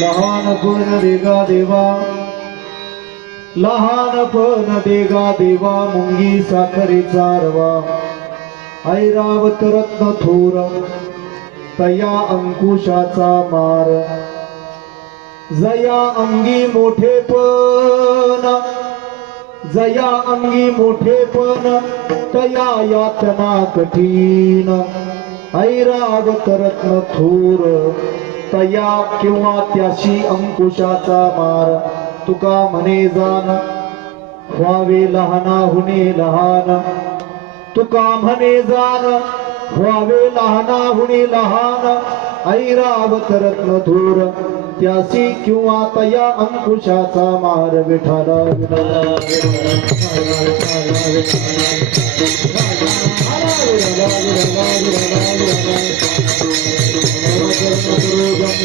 लहानपण देगा देवा, लहानपण देगा देवा, मुंगी साखरेचा रवा, ऐरावत रत्न थोर तया अंकुशाचा मार, जया अंगी मोठेपण, जया अंगी मोठेपण, तया यातना कठीण, ऐरावत रत्न थोर तया किंवा त्याशी अंकुशाचा मार, तुका म्हणे जाण व्हावे लहानाहुनी लहान, तुका म्हणे जाण व्हावे लहानाहुनी लहान, ऐरावत रत्न थोर त्याशी किंवा तया अंकुशाचा मार, विठाला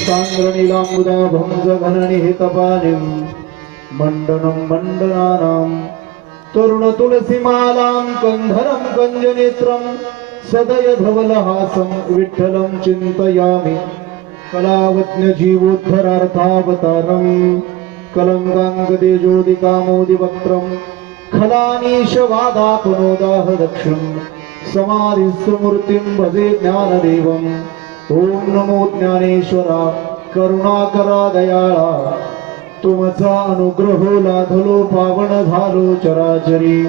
सांग्रणीलामुदा भंज घननिहितपानिं मंडनं मंडनानां तरुण तुलसीमालां कंधरं कंजनेत्रं सदय धवलहासं विठ्ठलं चिन्तयामि, कलावज्ञ जीवोद्धरार्थावतारं कलङ्काङ्गदेजोदिकामोदिवक्त्रं खलानीशवादापनोदाह दक्षं समाधिस्थमूर्तिं भजे ज्ञानदेवम्। ओम नमो ज्ञानेश्वरा, करुणाकरा दयाळा, तुमचा अनुग्रह लाधलो पावन झालो चराचरी,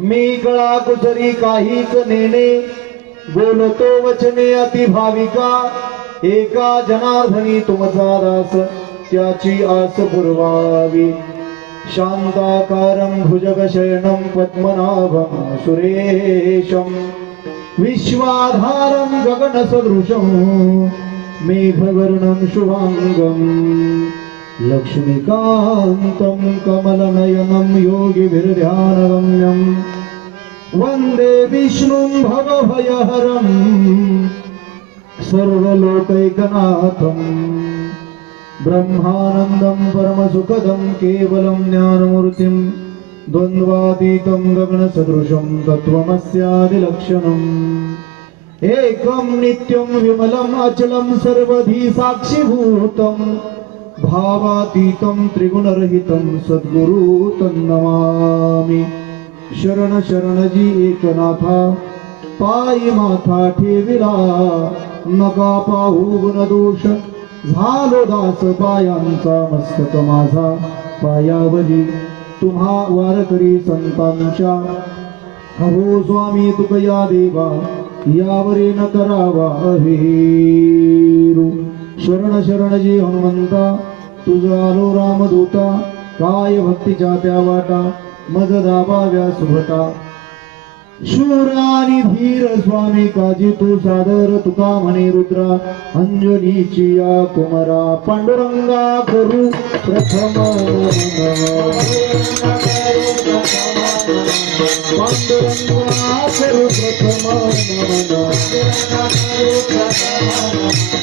मी कळा कुसरी काहीच नेणे, बोलतो वचने अति भाविका, एका जनार्दनी तुमचा दास त्याची आस पुरवावी, शांताकारं भुजगशयनं पद्मनाभं सुरेशं, विश्वाधारं गगनसदृशं मेघवर्णं शुभांगं, लक्ष्मीकान्तं कमलनयनं योगिभिर्ध्यानगम्यं, वन्दे विष्णुं भवभयहरं सर्वलोकैकनाथं, ब्रह्मानन्दं परमसुखदं केवलं ज्ञानमूर्तिं, द्वन्द्वातीतं गगनसदृशं तत्त्वमस्यादिलक्षणम्, एकं नित्यं विमलं अचलं सर्वधी साक्षिभूतं, भावातीतं त्रिगुणरहितं सद्गुरु तन्नमामि। शरण शरणजी एकनाथा, पायी माथा ठेविला, नका पाहू गुणदोष, झालो दास पायांचा, मस्तक माझा पायावली, तुम्हा वारकरी संतांच्या, अहो स्वामी तुकया देवा, यावरी न करावा अहेरू। शरण शरणजी हनुमंता, तुझ आलो रामदूता, काय भक्तीच्या त्या वाटा, मज दाबाव्या सुभटा, शूर आणि धीर स्वामी काजी तू सादर, तुका म्हणे रुद्रा अंजनीची या कुमारा, पांडुरंगा करू प्रथम पांडुरंगा करू प्रथम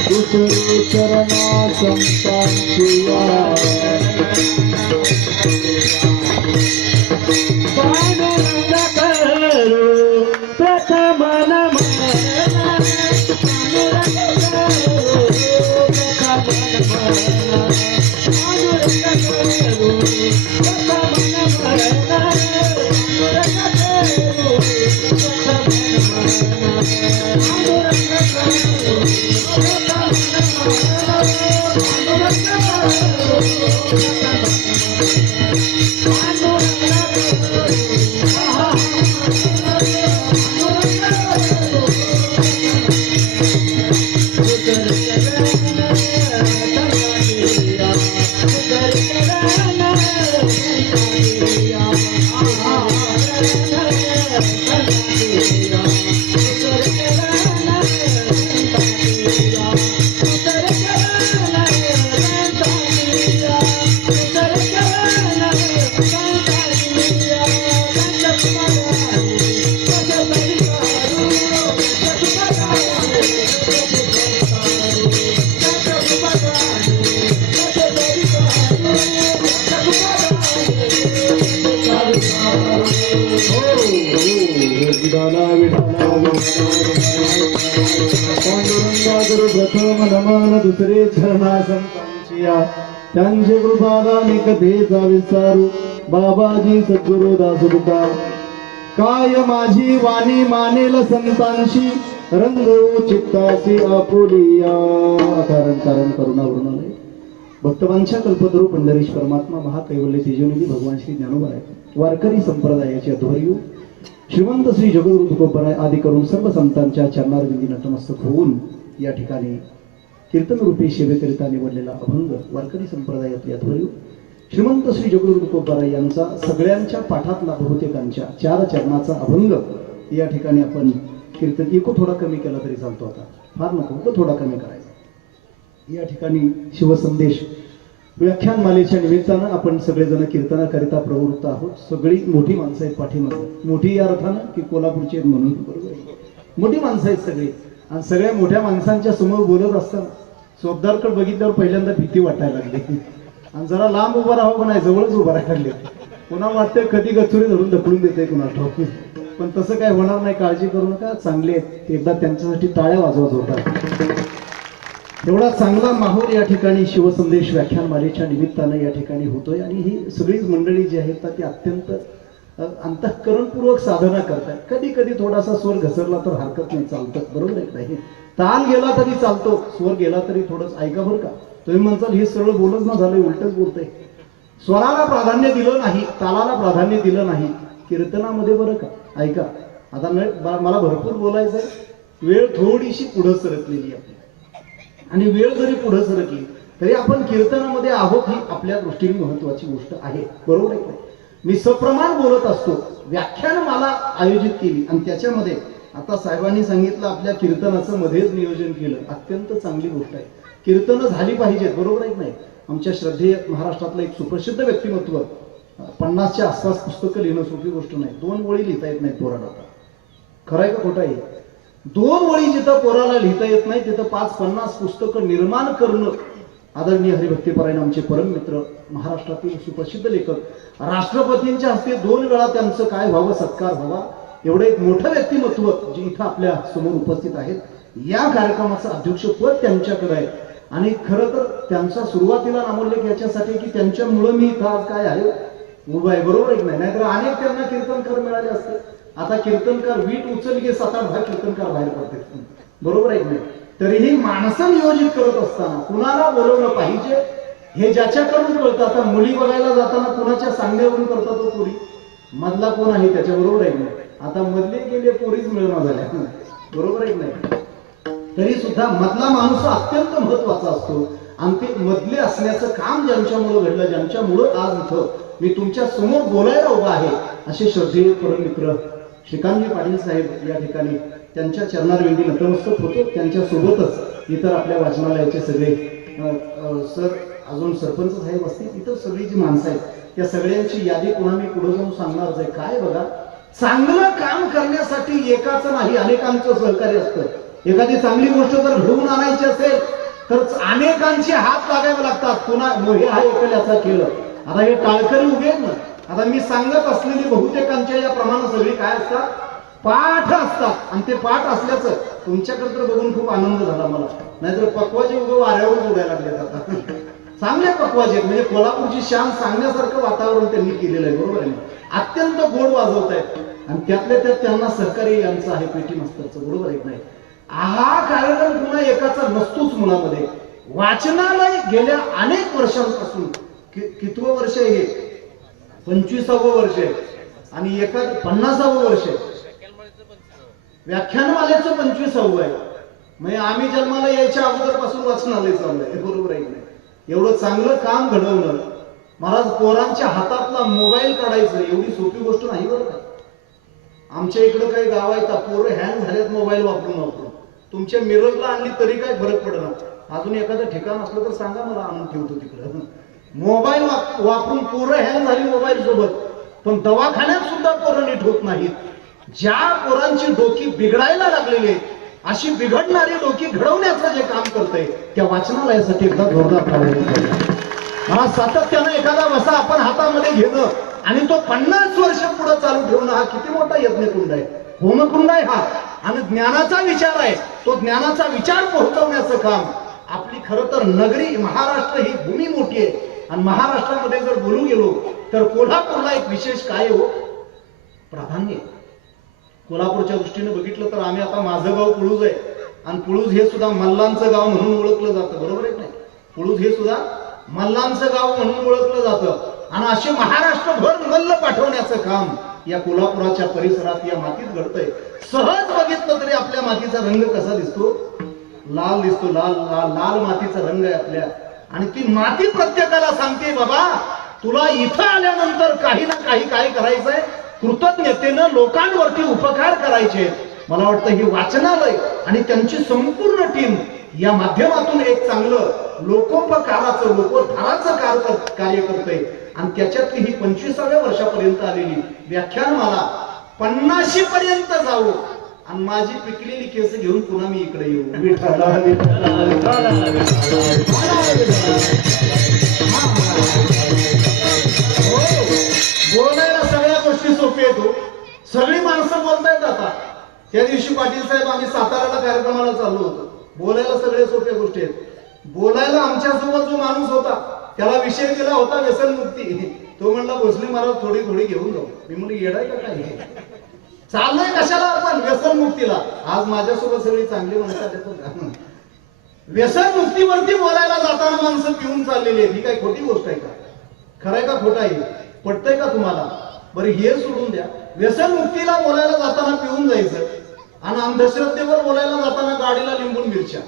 दुसरी चरणा संतांची पांडुरंगा करू प्रथम दुसरे चरणा संतांची या त्यांचे कृपादानी कथेचा विचारू बाबाजी सद्गुरु दासदुका काय माझी वाणी मानेल संतांशी रंगवू चित्तासी आपुलिया कारण कारण करुणा वृणालय भक्तवांच्या कल्पतरू पंढरीश परमात्मा महाकैवल्य तेजोनिधी भगवान श्री ज्ञानोबा वारकरी संप्रदायाचे अध्वर्यू श्रीमंत श्री जगद्गुरु तुकोबराय आदी करून सर्व संतांच्या चरणारविंदी नतमस्तक होऊन या ठिकाणी कीर्तन रूपी सेवेकरिता निवडलेला अभंग वारकरी संप्रदायातले अध्वर्यू श्रीमंत श्री जगद्गुरु तुकोबराय यांचा सगळ्यांच्या पाठातला बहुतेकांच्या 4 चरणाचा अभंग या ठिकाणी आपण कीर्तन इको थोडा कमी केला तरी चालतो आता फार नको थोडा कमी करायचा या ठिकाणी शिवसंदेश व्याख्यान मालेच्या निमित्तानं आपण सगळेजण कीर्तनाकरिता प्रवृत्त आहोत सगळी मोठी माणसं आहेत पाठीमध्ये मोठी या अर्थानं की कोल्हापूरची आहेत म्हणून बरोबर मोठी माणसं आहेत सगळी आणि सगळ्या मोठ्या माणसांच्या समोर बोलत असताना स्वप्नारकडे बघितल्यावर पहिल्यांदा भीती वाटायला लागली आणि जरा लांब उभा राहावं पण नाही जवळच उभा राहायला लागले पुन्हा वाटतंय कधी गचुरी धरून ढकलून देते कुणा पण तसं काय होणार नाही काळजी करू नका चांगले आहेत एकदा त्यांच्यासाठी टाळ्या वाजवत होतात एवढा चांगला माहोल या ठिकाणी शिवसंदेश व्याख्यानमालेच्या निमित्तानं या ठिकाणी होतोय आणि ही सगळीच मंडळी जी आहेत ती अत्यंत अंतःकरणपूर्वक साधना करतात कधी कधी थोडासा स्वर घसरला तर हरकत नाही चालतं बरोबर आहे नाही ताल गेला तरी चालतो स्वर गेला तरी थोडंच ऐका बरं का तुम्ही म्हणताल हे सरळ बोलत ना झालंय उलटच बोलतंय स्वराला प्राधान्य दिलं नाही तालाला प्राधान्य दिलं नाही कीर्तनामध्ये बरं का ऐका आता मला भरपूर बोलायचंय वेळ थोडीशी पुढं सरकलेली आपली आणि वेळ जरी पुढं सरकली तरी आपण कीर्तनामध्ये आहोत ही आपल्या दृष्टीने महत्वाची गोष्ट आहे बरोबर आहे मी सप्रमाण बोलत असतो व्याख्यान मला आयोजित केली आणि त्याच्यामध्ये आता साहेबांनी सांगितलं आपल्या कीर्तनाचं मध्येच नियोजन केलं अत्यंत चांगली गोष्ट आहे कीर्तनं झाली पाहिजेत बरोबर आहे नाही आमच्या श्रद्धेय महाराष्ट्रातलं एक सुप्रसिद्ध व्यक्तिमत्व 50च्या आसपास पुस्तकं लिहिणं सोपी गोष्ट नाही 2 ओळी लिहिता येत नाही पोराला आता खरं आहे का खोटं आहे 2 ओळी जिथं पोराला लिहिता येत नाही तिथं 5-50 पुस्तकं निर्माण करणं आदरणीय हरिभक्तीपरायण आमचे परम मित्र महाराष्ट्रातील सुप्रसिद्ध लेखक राष्ट्रपतींच्या हस्ते 2 वेळा त्यांचं काय व्हावं सत्कार व्हावा एवढं एक मोठं व्यक्तिमत्व जे इथं आपल्या समोर उपस्थित आहेत या कार्यक्रमाचं अध्यक्षपद त्यांच्याकडे आहे आणि खरं तर त्यांचा सुरुवातीला नामोल्लेख याच्यासाठी की त्यांच्यामुळं मी इथं आज काय आहे उभा आहे बरोबर आहे नाही नाहीतर अनेक त्यांना कीर्तनकार मिळाले असते आता कीर्तनकार वीट उचल की 7-8 कीर्तनकार बाहेर पडते बरोबर आहे नाही तरीही माणसं नियोजित करत असताना कुणाला बोलवलं पाहिजे हे ज्याच्याकडून कळतं आता मुली बघायला जाताना कुणाच्या सांगण्यावरून करता तो पोरी मधला कोण आहे त्याच्या बरोबर आहे नाही आता मधले गेले पोरीच मिळणार झाल्या बरोबर आहे नाही तरी सुद्धा मधला माणूस अत्यंत महत्वाचा असतो आणि ते मधले असण्याचं काम ज्यांच्यामुळे घडलं ज्यांच्यामुळं आज इथं मी तुमच्या समोर बोलायला उभा आहे असे श्रद्धेय परम मित्र श्रीकांतजी पाटील साहेब या ठिकाणी त्यांच्या चरणारविंदी नतमस्तक होतो त्यांच्या सोबतच इतर आपल्या वाचनालयाचे सगळे सर अजून सरपंच साहेब असतील इतर सगळी जी माणसं आहेत त्या सगळ्यांची यादी पुन्हा मी पुढे जाऊन सांगणारच आहे काय बघा चांगलं काम करण्यासाठी एकाचं नाही अनेकांचं सहकार्य असतं एखादी चांगली गोष्ट जर घडवून आणायची असेल तर अनेकांचे हात लागावे लागतात पुन्हा मोहे हा एकल्याचा खेळ आता हे टाळकरी उभे ना आता मी सांगत असलेली बहुतेकांच्या या प्रमाणात सगळी काय असतात पाठ असतात आणि ते पाठ असल्याचं तुमच्याकडे तर बघून खूप आनंद झाला मला नाहीतर पक्वाचे उभे वाऱ्यावर उडायला लागले आता चांगले पक्वाचे म्हणजे कोल्हापूरची शान सांगण्यासारखं वातावरण त्यांनी केलेलं आहे बरोबर आहे अत्यंत गोड वाजवत आहेत आणि त्यातल्या त्यात त्यांना सहकार्य यांचं आहे पेटी मास्तरचं बरोबर आहे नाही हा कार्यक्रम पुन्हा एकाचा नसतोच मुलामध्ये वाचनालय गेल्या अनेक वर्षांपासून कितवं वर्ष आहे हे 25वं वर्ष आहे आणि एका 50वं वर्ष आहे व्याख्यानमालेचं 25वं आहे म्हणजे आम्ही जन्माला यायच्या अगोदरपासून वाचनालय चालू आहे बरोबर आहे नाही एवढं चांगलं काम घडवणं महाराज पोरांच्या हातातला मोबाईल काढायचं एवढी सोपी गोष्ट नाही बरं का आमच्या इकडं काही गाव आहेत पोरं हँग झाल्यात मोबाईल वापरून तुमच्या मिरजला आणली तरी काय फरक पडणार अजून एखादं ठिकाण असलं तर सांगा मला आणून ठेवतो तिकडं मोबाईल वापरून पोरं हँग झाली मोबाईल सोबत पण दवाखान्यात सुद्धा पोरं नीट होत नाहीत ज्या पोरांची डोकी बिघडायला लागलेली अशी बिघडणारी डोकी घडवण्याचं जे काम करतंय त्या वाचनालयासाठी एकदा जोरदार मला सातत्यानं एखादा वसा आपण हातामध्ये घेणं आणि तो 50 वर्ष पुढे चालू ठेवणं हा किती मोठा यज्ञकुंड आहे होमकुंड आहे हा आणि ज्ञानाचा विचार आहे तो ज्ञानाचा विचार पोहोचवण्याचं काम आपली खरं तर नगरी महाराष्ट्र ही भूमी मोठी आहे आणि महाराष्ट्रामध्ये जर बोलू गेलो तर कोल्हापूरला एक विशेष काय हो प्राधान्य. कोल्हापूरच्या दृष्टीने बघितलं तर आम्ही आता माझं गाव पुळूज आहे आणि पुळूज हे सुद्धा मल्लांचं गाव म्हणून ओळखलं जातं, बरोबर आहे नाही? पुळूज हे सुद्धा मल्लांचं गाव म्हणून ओळखलं जातं आणि असे महाराष्ट्रभर मल्ल पाठवण्याचं काम या कोल्हापुराच्या परिसरात या मातीत घडतंय. सहज बघितलं तरी आपल्या मातीचा रंग कसा दिसतो, लाल दिसतो. लाल लाल लाल मातीचा रंग आहे आपल्या. आणि ती माती प्रत्येकाला सांगते बाबा तुला इथं आल्यानंतर काही ना काही काय करायचंय, कृतज्ञतेनं लोकांवरती उपकार करायचे. मला वाटतं ही वाचनालय आणि त्यांची संपूर्ण टीम या माध्यमातून एक चांगलं लोकोपकाराचं लोकोद्धाराचं कार्य करतंय आणि त्याच्यातली ही 25व्या वर्षापर्यंत आलेली व्याख्यानमाला 50 पर्यंत जाऊ आणि माझी पिकलेली केस घेऊन पुन्हा मी इकडे येऊ. बोलायला सगळ्या गोष्टी सोपी येतो, सगळी माणसं बोलतायत. आता त्या दिवशी पाटील साहेब आम्ही साताऱ्याला कार्यक्रमाला चाललो होतो. बोलायला सगळ्या सोप्या गोष्टी आहेत. बोलायला आमच्यासोबत जो माणूस होता त्याला विषय दिला होता व्यसनमुक्ती. तो म्हणला भोसले महाराज थोडी थोडी घेऊन जाऊ. मी म्हणलं येडाय का काय, चाललोय कशाला आपण व्यसनमुक्तीला. आज माझ्यासोबत सगळी चांगली माणसं व्यसनमुक्तीवरती बोलायला जाताना माणसं पिऊन चाललेली आहे. ही काय खोटी गोष्ट आहे का, खरंय का खोटा आहे, पटतंय का तुम्हाला? बरं हे सोडून द्या, व्यसनमुक्तीला बोलायला जाताना पिऊन जायचं आणि अंधश्रद्धेवर बोलायला जाताना गाडीला लिंबून मिरच्या.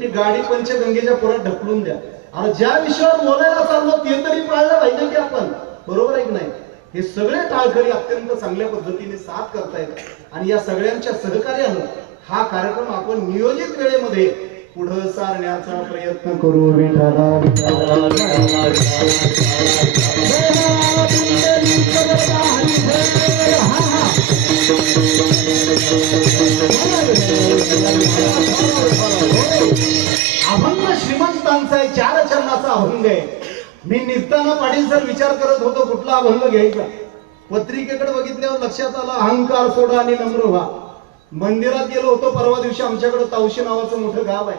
ती गाडी पंचगंगेच्या पुरात ढकलून द्या. आणि ज्या विषयावर बोलायला चाललो ते तरी पाळलं पाहिजे की आपण, बरोबर आहे की नाही? हे सगळे टाळकरी अत्यंत चांगल्या पद्धतीने साथ करतायत आणि या सगळ्यांच्या सहकार्यानं हा कार्यक्रम आपण नियोजित वेळेमध्ये पुढे सारण्याचा प्रयत्न करू. अभंग श्रीमंतांचा आहे, 4 चरणाचा अभंग आहे. मी निघताना पाटील सर विचार करत होतो कुठला अभंग घ्यायचा. पत्रिकेकडे बघितल्यावर लक्षात आलं अहंकार सोडा आणि नम्र व्हा. मंदिरात गेलो होतो परवा दिवशी. आमच्याकडे तावशी नावाचं मोठं गाव आहे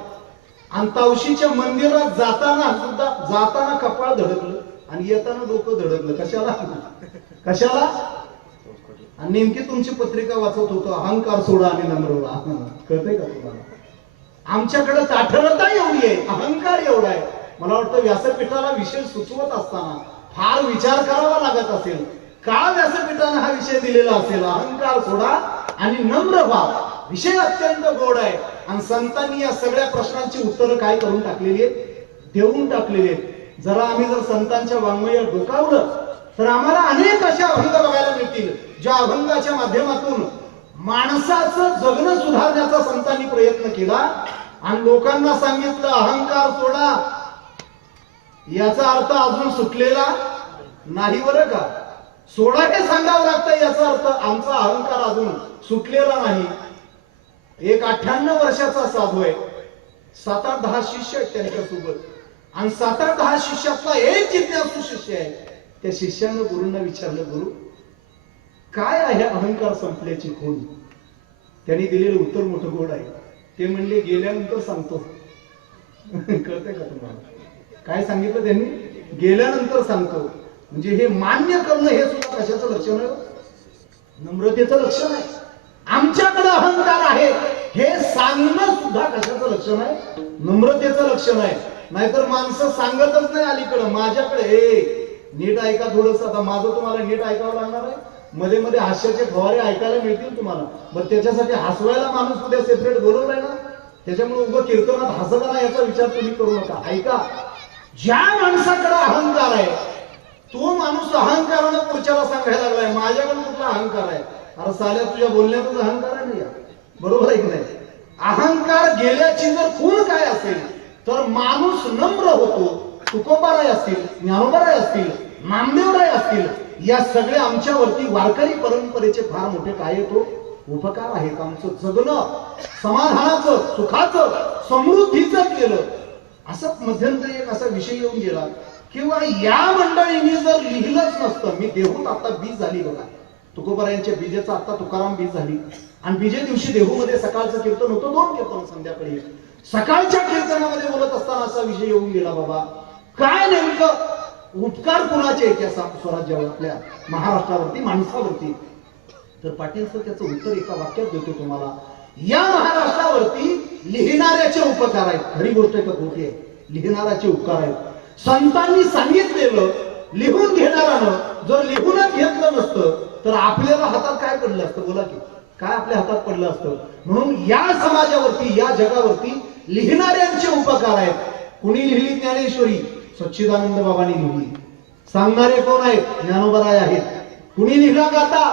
आणि तावशीच्या मंदिरात जाताना कपाळ धडकलं आणि येताना डोकं धडकलं. कशाला आणि नेमकी तुमची पत्रिका वाचत होतो, अहंकार सोडा आणि नम्र व्हा. कळतंय का तुम्हाला? आमच्याकडे साठरता एवढी आहे, अहंकार एवढा आहे. मला वाटतं व्यासपीठाला विषय सुचवत असताना फार विचार करावा लागत असेल. का व्यासपीठानं हा विषय दिलेला असेल, अहंकार सोडा आणि नम्र व्हा. विषय अत्यंत गोड आहे आणि संतांनी या सगळ्या प्रश्नांची उत्तरं काय करून टाकलेली आहेत, देऊन टाकलेली आहेत. जरा आम्ही जर संतांच्या वाङ्मयात डोकावलं तर आम्हाला अनेक अशा अभंग बघायला मिळतील ज्या अभंगाच्या माध्यमातून माणसाचं जगणं सुधारण्याचा संतांनी प्रयत्न केला आणि लोकांना सांगितलं अहंकार सोडा. याचा अर्थ अजून सुटलेला नाही बरं का. सोडा हे सांगावं लागतं, याचा अर्थ आमचा अहंकार अजून सुटलेला नाही. एक 98 वर्षाचा साधू आहे, 7-8-10 शिष्य आहेत त्यांच्यासोबत आणि 7-8-10 शिष्यातला एक जिज्ञासू शिष्य आहे. त्या शिष्यानं गुरूंना विचारलं, गुरु काय आहे अहंकार संपल्याची खूण? त्यांनी दिलेलं उत्तर मोठं गोड आहे. ते म्हणले गेल्यानंतर सांगतो. कळतंय का तुम्हाला? काय सांगितलं त्यांनी? गेल्यानंतर सांगतो. म्हणजे हे मान्य करणं हे सुद्धा कशाचं लक्षण आहे? नम्रतेचं लक्षण आहे. आमच्याकडे अहंकार आहे हे सांगणं सुद्धा कशाचं लक्षण आहे? नम्रतेचं लक्षण आहे. नाहीतर माणसं सांगतच नाही अलीकडं माझ्याकडे हे नीट ऐका थोडस. आता माझं तुम्हाला नीट ऐकावं लागणार आहे. मध्ये मध्ये हास्याचे फवारे ऐकायला मिळतील तुम्हाला. बरं त्याच्यासाठी हसवायला माणूस उद्या सेपरेट बोलवलाय ना, त्याच्यामुळे उभं कीर्तनात हसत ना याचा विचार तुम्ही करू नका. ऐका, ज्या माणसाकडे अहंकार आहे तो माणूस अहंकारानं पुढच्याला सांगायला लागलाय माझ्याकडे कुठला अहंकार आहे. अरे साल्या तुझ्या बोलण्यातच अहंकार आहे ना, बरोबर आहे की नाही? अहंकार गेल्याची जर खूण काय असेल तर माणूस नम्र होतो. तुकोबाराय असतील, ज्ञानोबाराय असतील, नामदेवराय असतील, या सगळ्या आमच्यावरती वारकरी परंपरेचे फार मोठे काय येतो उपकार आहेत. आमचं जगणं समाधानाचं, सुखाचं, समृद्धीचं केलं. असं मध्यंतरी एक असा विषय येऊन गेला किंवा या मंडळींनी जर लिहिलंच नसतं. मी देहूत आता बीज झाली बघा, तुकोबारायांच्या बीजेचा आता तुकाराम बीज झाली आणि बीजे दिवशी देहूमध्ये सकाळचं कीर्तन होतं, 2 कीर्तन संध्याकाळी. सकाळच्या कीर्तनामध्ये बोलत असताना असा विषय येऊन गेला बाबा, काय नेमकं उपकार कुणाचे आहेत या स्वराज्यावर, आपल्या महाराष्ट्रावरती, माणसावरती? तर पाटील सर त्याचं उत्तर एका वाक्यात देतो तुम्हाला. या महाराष्ट्रावरती लिहिणाऱ्याचे उपकार आहेत. खरी गोष्ट आहे का खोटी आहे? लिहिणाऱ्याचे उपकार आहेत. संतांनी सांगितलेलं लिहून घेणारानं जर लिहूनच घेतलं नसतं तर आपल्याला हातात काय पडलं असतं? बोला की, काय आपल्या हातात पडलं असतं? म्हणून या समाजावरती, या जगावरती लिहिणाऱ्यांचे उपकार आहेत. कुणी लिहिली? ज्ञानेश्वरी सच्चिदानंद बाबांनी लिहिली. सांगणारे कोण आहेत? ज्ञानोबाराय आहेत. कुणी लिहिला गाता?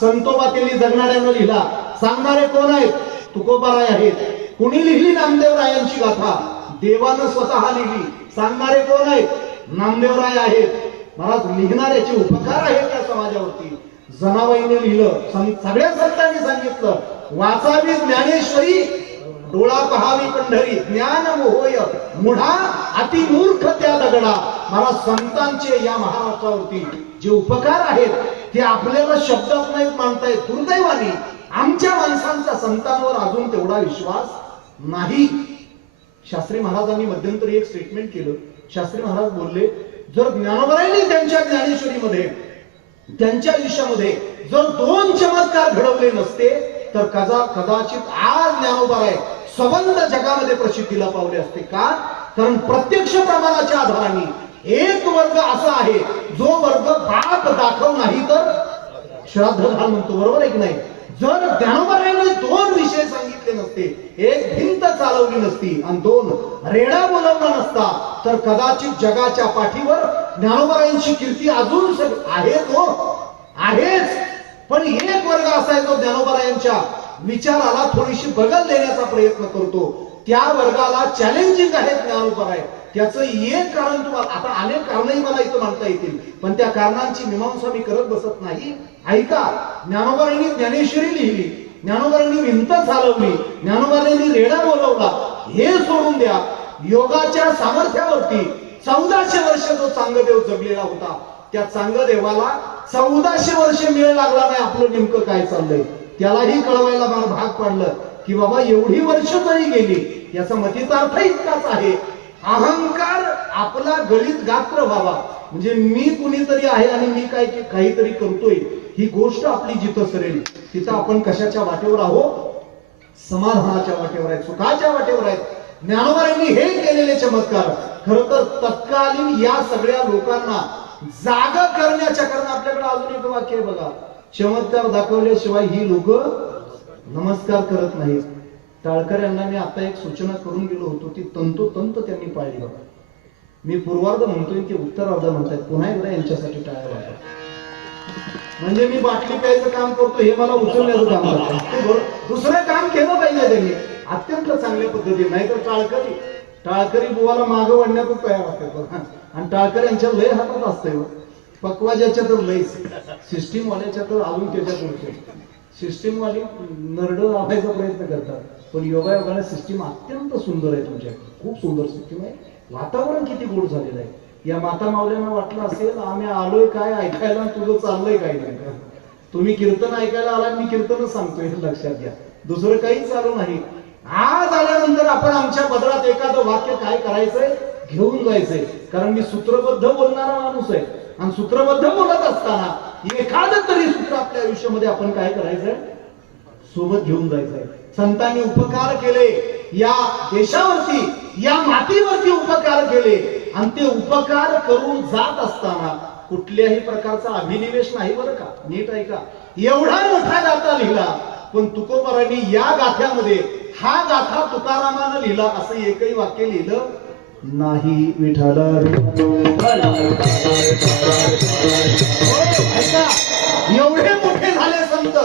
संतोबा त्यांनी जगणाऱ्यांना लिहिला. सांगणारे कोण आहेत? तुकोबाराय आहेत. कुणी लिहिली? नामदेवरायांची गाथा. देवानं स्वतः लिहिली. सांगणारे कोण आहेत? नामदेवराय आहेत. महाराज, लिहिणाऱ्याचे उपकार आहेत या समाजावरती. जनाबाईने लिहिलं, सगळ्या संतांनी सांगितलं, वाचावी ज्ञानेश्वरी, डोळा पहावी पंढरी, ज्ञान मोहोय मुढा अति मूर्ख त्या दगडा. महाराज, संतांचे या महाराष्ट्रावरती जे उपकार आहेत ते आपल्याला शब्दात नाहीत मांडता येत. दुर्दैवाने आमच्या माणसांचा संतांवर अजून तेवढा विश्वास नाही. शास्त्री महाराजांनी मध्यंतरी एक स्टेटमेंट केलं. शास्त्री महाराज बोलले, जर ज्ञानोबारायांनी त्यांच्या ज्ञानेश्वरीमध्ये, त्यांच्या आयुष्यामध्ये जर 2 चमत्कार घडवले नसते तर कदाचित आज ज्ञानोबाराय संबंध जगामध्ये प्रसिद्धीला पावले असते. का? कारण प्रत्यक्ष प्रमाणाच्या आधाराने एक वर्ग असा आहे जो वर्ग बाप दाखव नाही तर श्राद्ध घाल म्हणतो. बरोबर आहे की नाही? जर ज्ञानोबारायांनी 2 विषय सांगितले नसते, एक भिंत चालवली नसती आणि 2 रेडा बोलवला नसता तर कदाचित जगाच्या पाठीवर ज्ञानोबारायांची कीर्ती अजून आहेच हो, आहेच. पण एक वर्ग असा आहे जो ज्ञानोबारायांच्या विचाराला थोडीशी बगल देण्याचा प्रयत्न करतो. त्या वर्गाला चॅलेंजिंग आहे ज्ञानोबाराय. त्याचं एक कारण तुम्हाला, आता अनेक कारणही मला इथं मांडता येतील, पण त्या कारणांची मीमांसा मी करत बसत नाही. ऐका, ज्ञानोबारायांनी ज्ञानेश्वरी लिहिली, ज्ञानोबारायांनी भिंत चालवली, ज्ञानोबारायांनी रेडा बोलवला, हे सोडून द्या. योगाच्या सामर्थ्यावरती 1400 वर्ष जो चांगदेव जगलेला होता, त्या चांगदेवाला 1400 वर्ष मेळ लागला नाही आपलं नेमकं काय चाललंय. त्यालाही कळवायला भाग पाडलं की बाबा एवढी वर्ष जरी गेली, याचा मतितार्थ इतकाच आहे, अहंकार आपला गळीत गात्र व्हावा. म्हणजे मी कुणीतरी आहे आणि मी काहीतरी करतोय, ही गोष्ट आपली जिथं सरेल तिथं आपण कशाच्या वाटेवर आहोत? समाधानाच्या वाटेवर आहेत, सुखाच्या वाटेवर आहेत. ज्ञानोबारायांनी हे केलेले चमत्कार खरं तर तत्कालीन या सगळ्या लोकांना जाग करण्याच्या, कारण आपल्याकडे अजून एक वाक्य आहे बघा, चमत्कार दाखवल्याशिवाय ही लोक नमस्कार करत नाहीत. टाळकर यांना मी आता एक सूचना करून गेलो होतो, ती तंतोतंत त्यांनी पाळली बघा. मी पूर्वार्ध म्हणतोय की उत्तरार्ध म्हणतायत, पुन्हा एकदा यांच्यासाठी टाळ्या वाजवा. म्हणजे मी बाटली प्यायचं काम करतो हे मला उचलण्याचं काम करतो, दुसरं काम केलं पाहिजे त्यांनी अत्यंत चांगल्या पद्धतीने. नाहीतर टाळकरी बुवाला मागं वाढण्यातच तयार असतात. आणि टाळकर यांच्या लय हातात असतंय. पक्वाजाच्या तर लय, सिस्टीम वाल्याच्या तर अजून त्याच्या पुढचे. सिस्टीम वाली नरड लावायचा प्रयत्न करतात, पण योगायोगाने सिस्टीम अत्यंत सुंदर आहे तुमच्याकडे, खूप सुंदर सिस्टीम आहे. वातावरण किती गोड झालेलं आहे. या माता मावल्यांना वाटलं असेल आम्ही आलोय काय ऐकायला, तुझं चाललंय काय नाही. तुम्ही कीर्तन ऐकायला आला, मी कीर्तनच सांगतोय, हे लक्षात घ्या, दुसरं काही चालू नाही. आज आल्यानंतर आपण आमच्या पदरात एखादं वाक्य काय करायचंय, घेऊन जायचंय. कारण मी सूत्रबद्ध बोलणारा माणूस आहे आणि सूत्रबद्ध बोलत असताना एखादं तरी सूत्र आपल्या आयुष्यामध्ये आपण काय करायचंय, सोबत घेऊन जायचंय. संतांनी उपकार केले या देशावरती, या मातीवरती उपकार केले आणि ते उपकार करून जात असताना कुठल्याही प्रकारचा अभिनिवेश नाही. बरं का, नीट ऐका. एवढा मोठा गाथा लिहिला, पण तुकोबारांनी या गाथ्यामध्ये हा गाथा तुकारामानं लिहिला असं एकही वाक्य लिहिलं नाही. विठाला ऐका, एवढे मोठे झाले संत.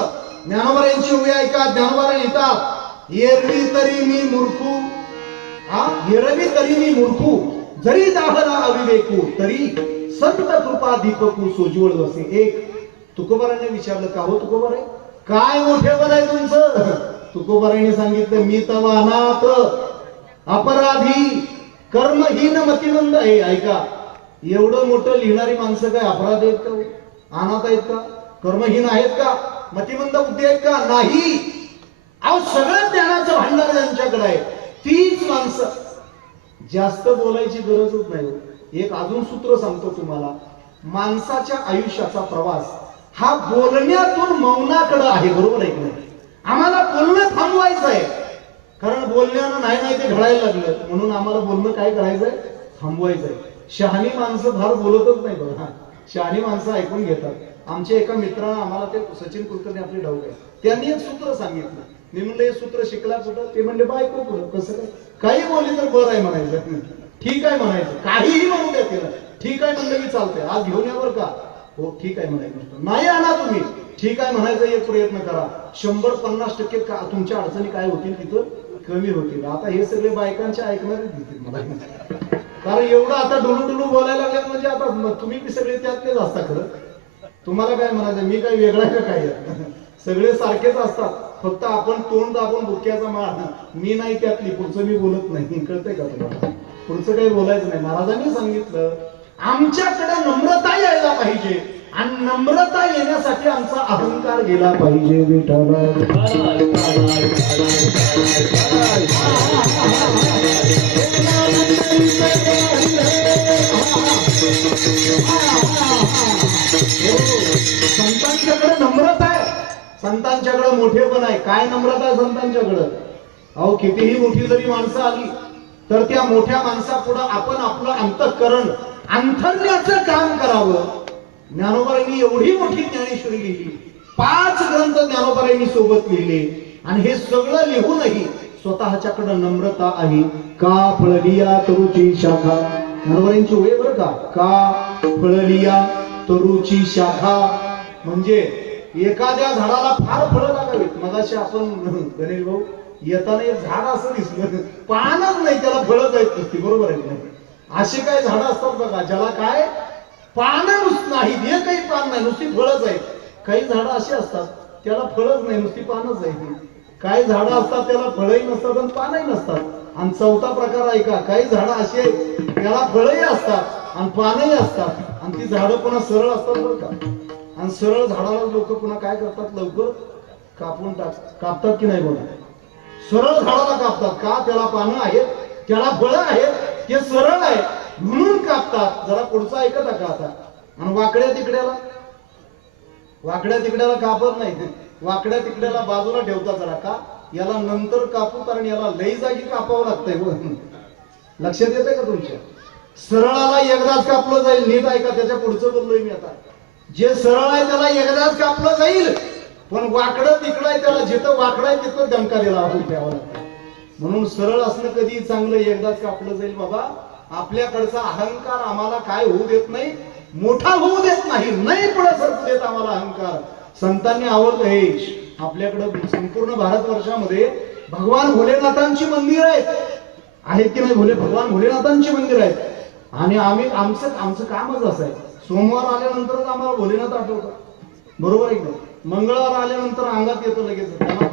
ज्ञानोबारांची ओवी ऐका. ज्ञानोबारां लिहितात, एरवी तरी मी मूर्खू, एरवी तरी मी मूर्खू, जरी दाहला अविवेकू, तरी संत कृपा दीपकू सोज्वळ वसे. एक तुकोबारांनी विचारलं, का हो तुकोबाराय, काय मोठेपण आहे तुमचं? तुकोबारांनी सांगितलं, मी तवा अनाथ, अपराधी, कर्महीन मतिमंद आहे. ऐका, एवढं मोठं लिहिणारी माणसं काय अपराध आहेत का? अनाथ आहेत का? कर्महीन आहेत का? मतिमंद बुद्धी आहेत का? नाही. अहो, सगळं ज्ञानाचं भांडार त्यांच्याकडे आहे. तीच माणसं. जास्त बोलायची गरजच नाही. एक अजून सूत्र सांगतो तुम्हाला. माणसाच्या आयुष्याचा प्रवास हा बोलण्यातून मौनाकडे आहे. बरोबर आहे की नाही? आम्हाला बोलणं थांबवायचं आहे, कारण बोलण्यानं नाही ते घडायला लागलं, म्हणून आम्हाला बोलणं काय करायचंय? थांबवायचंय. शहाणी माणसं फार बोलतच नाही बघा. शहाणी माणसं ऐकून घेतात. आमच्या एका मित्रानं आम्हाला, ते सचिन कुलकर्णी आपली ठाऊक आहे, त्यांनी एक सूत्र सांगितलं. मी म्हणलं हे सूत्र शिकला कुठं? ते म्हणले बायको पुढं. कसं काय? काही बोलली तर बरं आहे म्हणायचं, ठीक आहे म्हणायचं, काहीही म्हणू द्या तिला, ठीक आहे म्हणलं की चालतंय, आज घेऊन यावर का? हो ठीक आहे म्हणायचं. नाही आणा तुम्ही, ठीक आहे म्हणायचं एक प्रयत्न करा. 100-50% तुमच्या अडचणी काय होतील तिथं कमी होतील. आता हे सगळे बायकांच्या ऐकणारे दिसतील मला, कारण एवढं आता डुलू बोलायला लागल्यात म्हणजे आता तुम्ही बी सगळे त्यातलेच असता. खरं तुम्हाला काय म्हणायचं, मी काय वेगळा का काय? सगळे सारखेच असतात, फक्त आपण तोंड दाबून बुक्याचा मार. मी नाही त्यातली, पुढचं मी बोलत नाही. कळतंय का तुम्हाला? पुढचं काही बोलायचं नाही. महाराजांनी सांगितलं आमच्याकडे नम्रता यायला पाहिजे, आणि नम्रता येण्यासाठी आमचा अहंकार गेला पाहिजे. विठ्ठला संतांच्याकडे नम्रता आहे, संतांच्याकडे मोठेपण आहे. काय नम्रता आहे संतांच्याकडं? अहो कितीही मोठी जरी माणसं आली तर त्या मोठ्या माणसापुढं आपण आपलं अंतःकरण अंथरण्याचं काम करावं. ज्ञानोबाईंनी एवढी मोठी ज्ञानेश्वरी लिहिली, 5 ग्रंथ ज्ञानोबाईंनी सोबत लिहिले, आणि हे सगळं लिहूनही स्वतःच्याकडे नम्रता आहे. का फळलिया तरुची शाखा, ज्ञानोबाईंची ओळ बरं का फळलिया तरुची शाखा, म्हणजे एखाद्या झाडाला फार फळं लागावीत. मगाशी आपण गणेश भाऊ येताना एक झाड असं दिसलं, पानच नाही त्याला फळच आहेत नसती. बरोबर आहे नाही? असे काही झाडं असतात बघा ज्याला काय पानं नाहीत, हे काही पान नाही, नुसती फळच आहेत. काही झाडं अशी असतात त्याला फळच नाही, नुसती पानच आहेत. काही झाडं असतात त्याला फळही नसतात आणि पानही नसतात. आणि चौथा प्रकार ऐका, काही झाडं अशी आहेत त्याला फळही असतात आणि पानही असतात, आणि ती झाडं पुन्हा सरळ असतात बरं का. आणि सरळ झाडाला लोक पुन्हा काय करतात, लवकर कापून कापतात की नाही बघा. सरळ झाडाला कापतात का? त्याला पानं आहेत, त्याला फळं आहेत, ते सरळ आहे म्हणून कापतात. जरा पुढचं ऐकत का आता? आणि वाकड्या तिकड्याला कापत नाही, वाकड्या तिकड्याला बाजूला ठेवतात. जरा का? याला नंतर कापू, कारण याला लई जागी कापावं लागतंय. लक्षात येतंय का तुमच्या? सरळाला एकदाच कापलं जाईल. नीट ऐका, त्याच्या पुढचं बोललोय मी आता. जे सरळ आहे त्याला एकदाच कापलं जाईल, पण वाकडं तिकडं आहे त्याला जिथं वाकडं आहे तिथं दमका दिला द्यावा लागतो. म्हणून सरळ असणं कधी चांगलं, एकदाच कापलं जाईल बाबा. आपल्याकडचा अहंकार आम्हाला काय होऊ देत नाही, मोठा होऊ देत नाही, नाही पुढे सरकू देत आम्हाला अहंकार. संतांनी आवडलं हे. आपल्याकडे संपूर्ण भारतवर्षामध्ये भगवान भोलेनाथांची मंदिर आहेत की नाही? भगवान भोलेनाथांची मंदिर आहेत, आणि आमचं कामच असं आहे, सोमवार आल्यानंतरच आम्हाला भोलेनाथ आठवतात. बरोबर आहे नाही? मंगळवार आल्यानंतर अंगात येतो लगेच, त्याला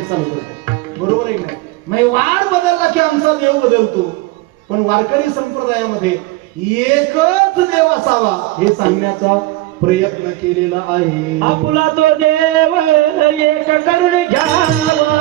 चालू करतो. बरोबर आहे नाही? मग वार बदलला की आमचा देव बदलतो. पण वारकरी संप्रदायामध्ये एकच देव असावा हे सांगण्याचा प्रयत्न केलेला आहे. आपुला तो देव एक करून घ्यावा,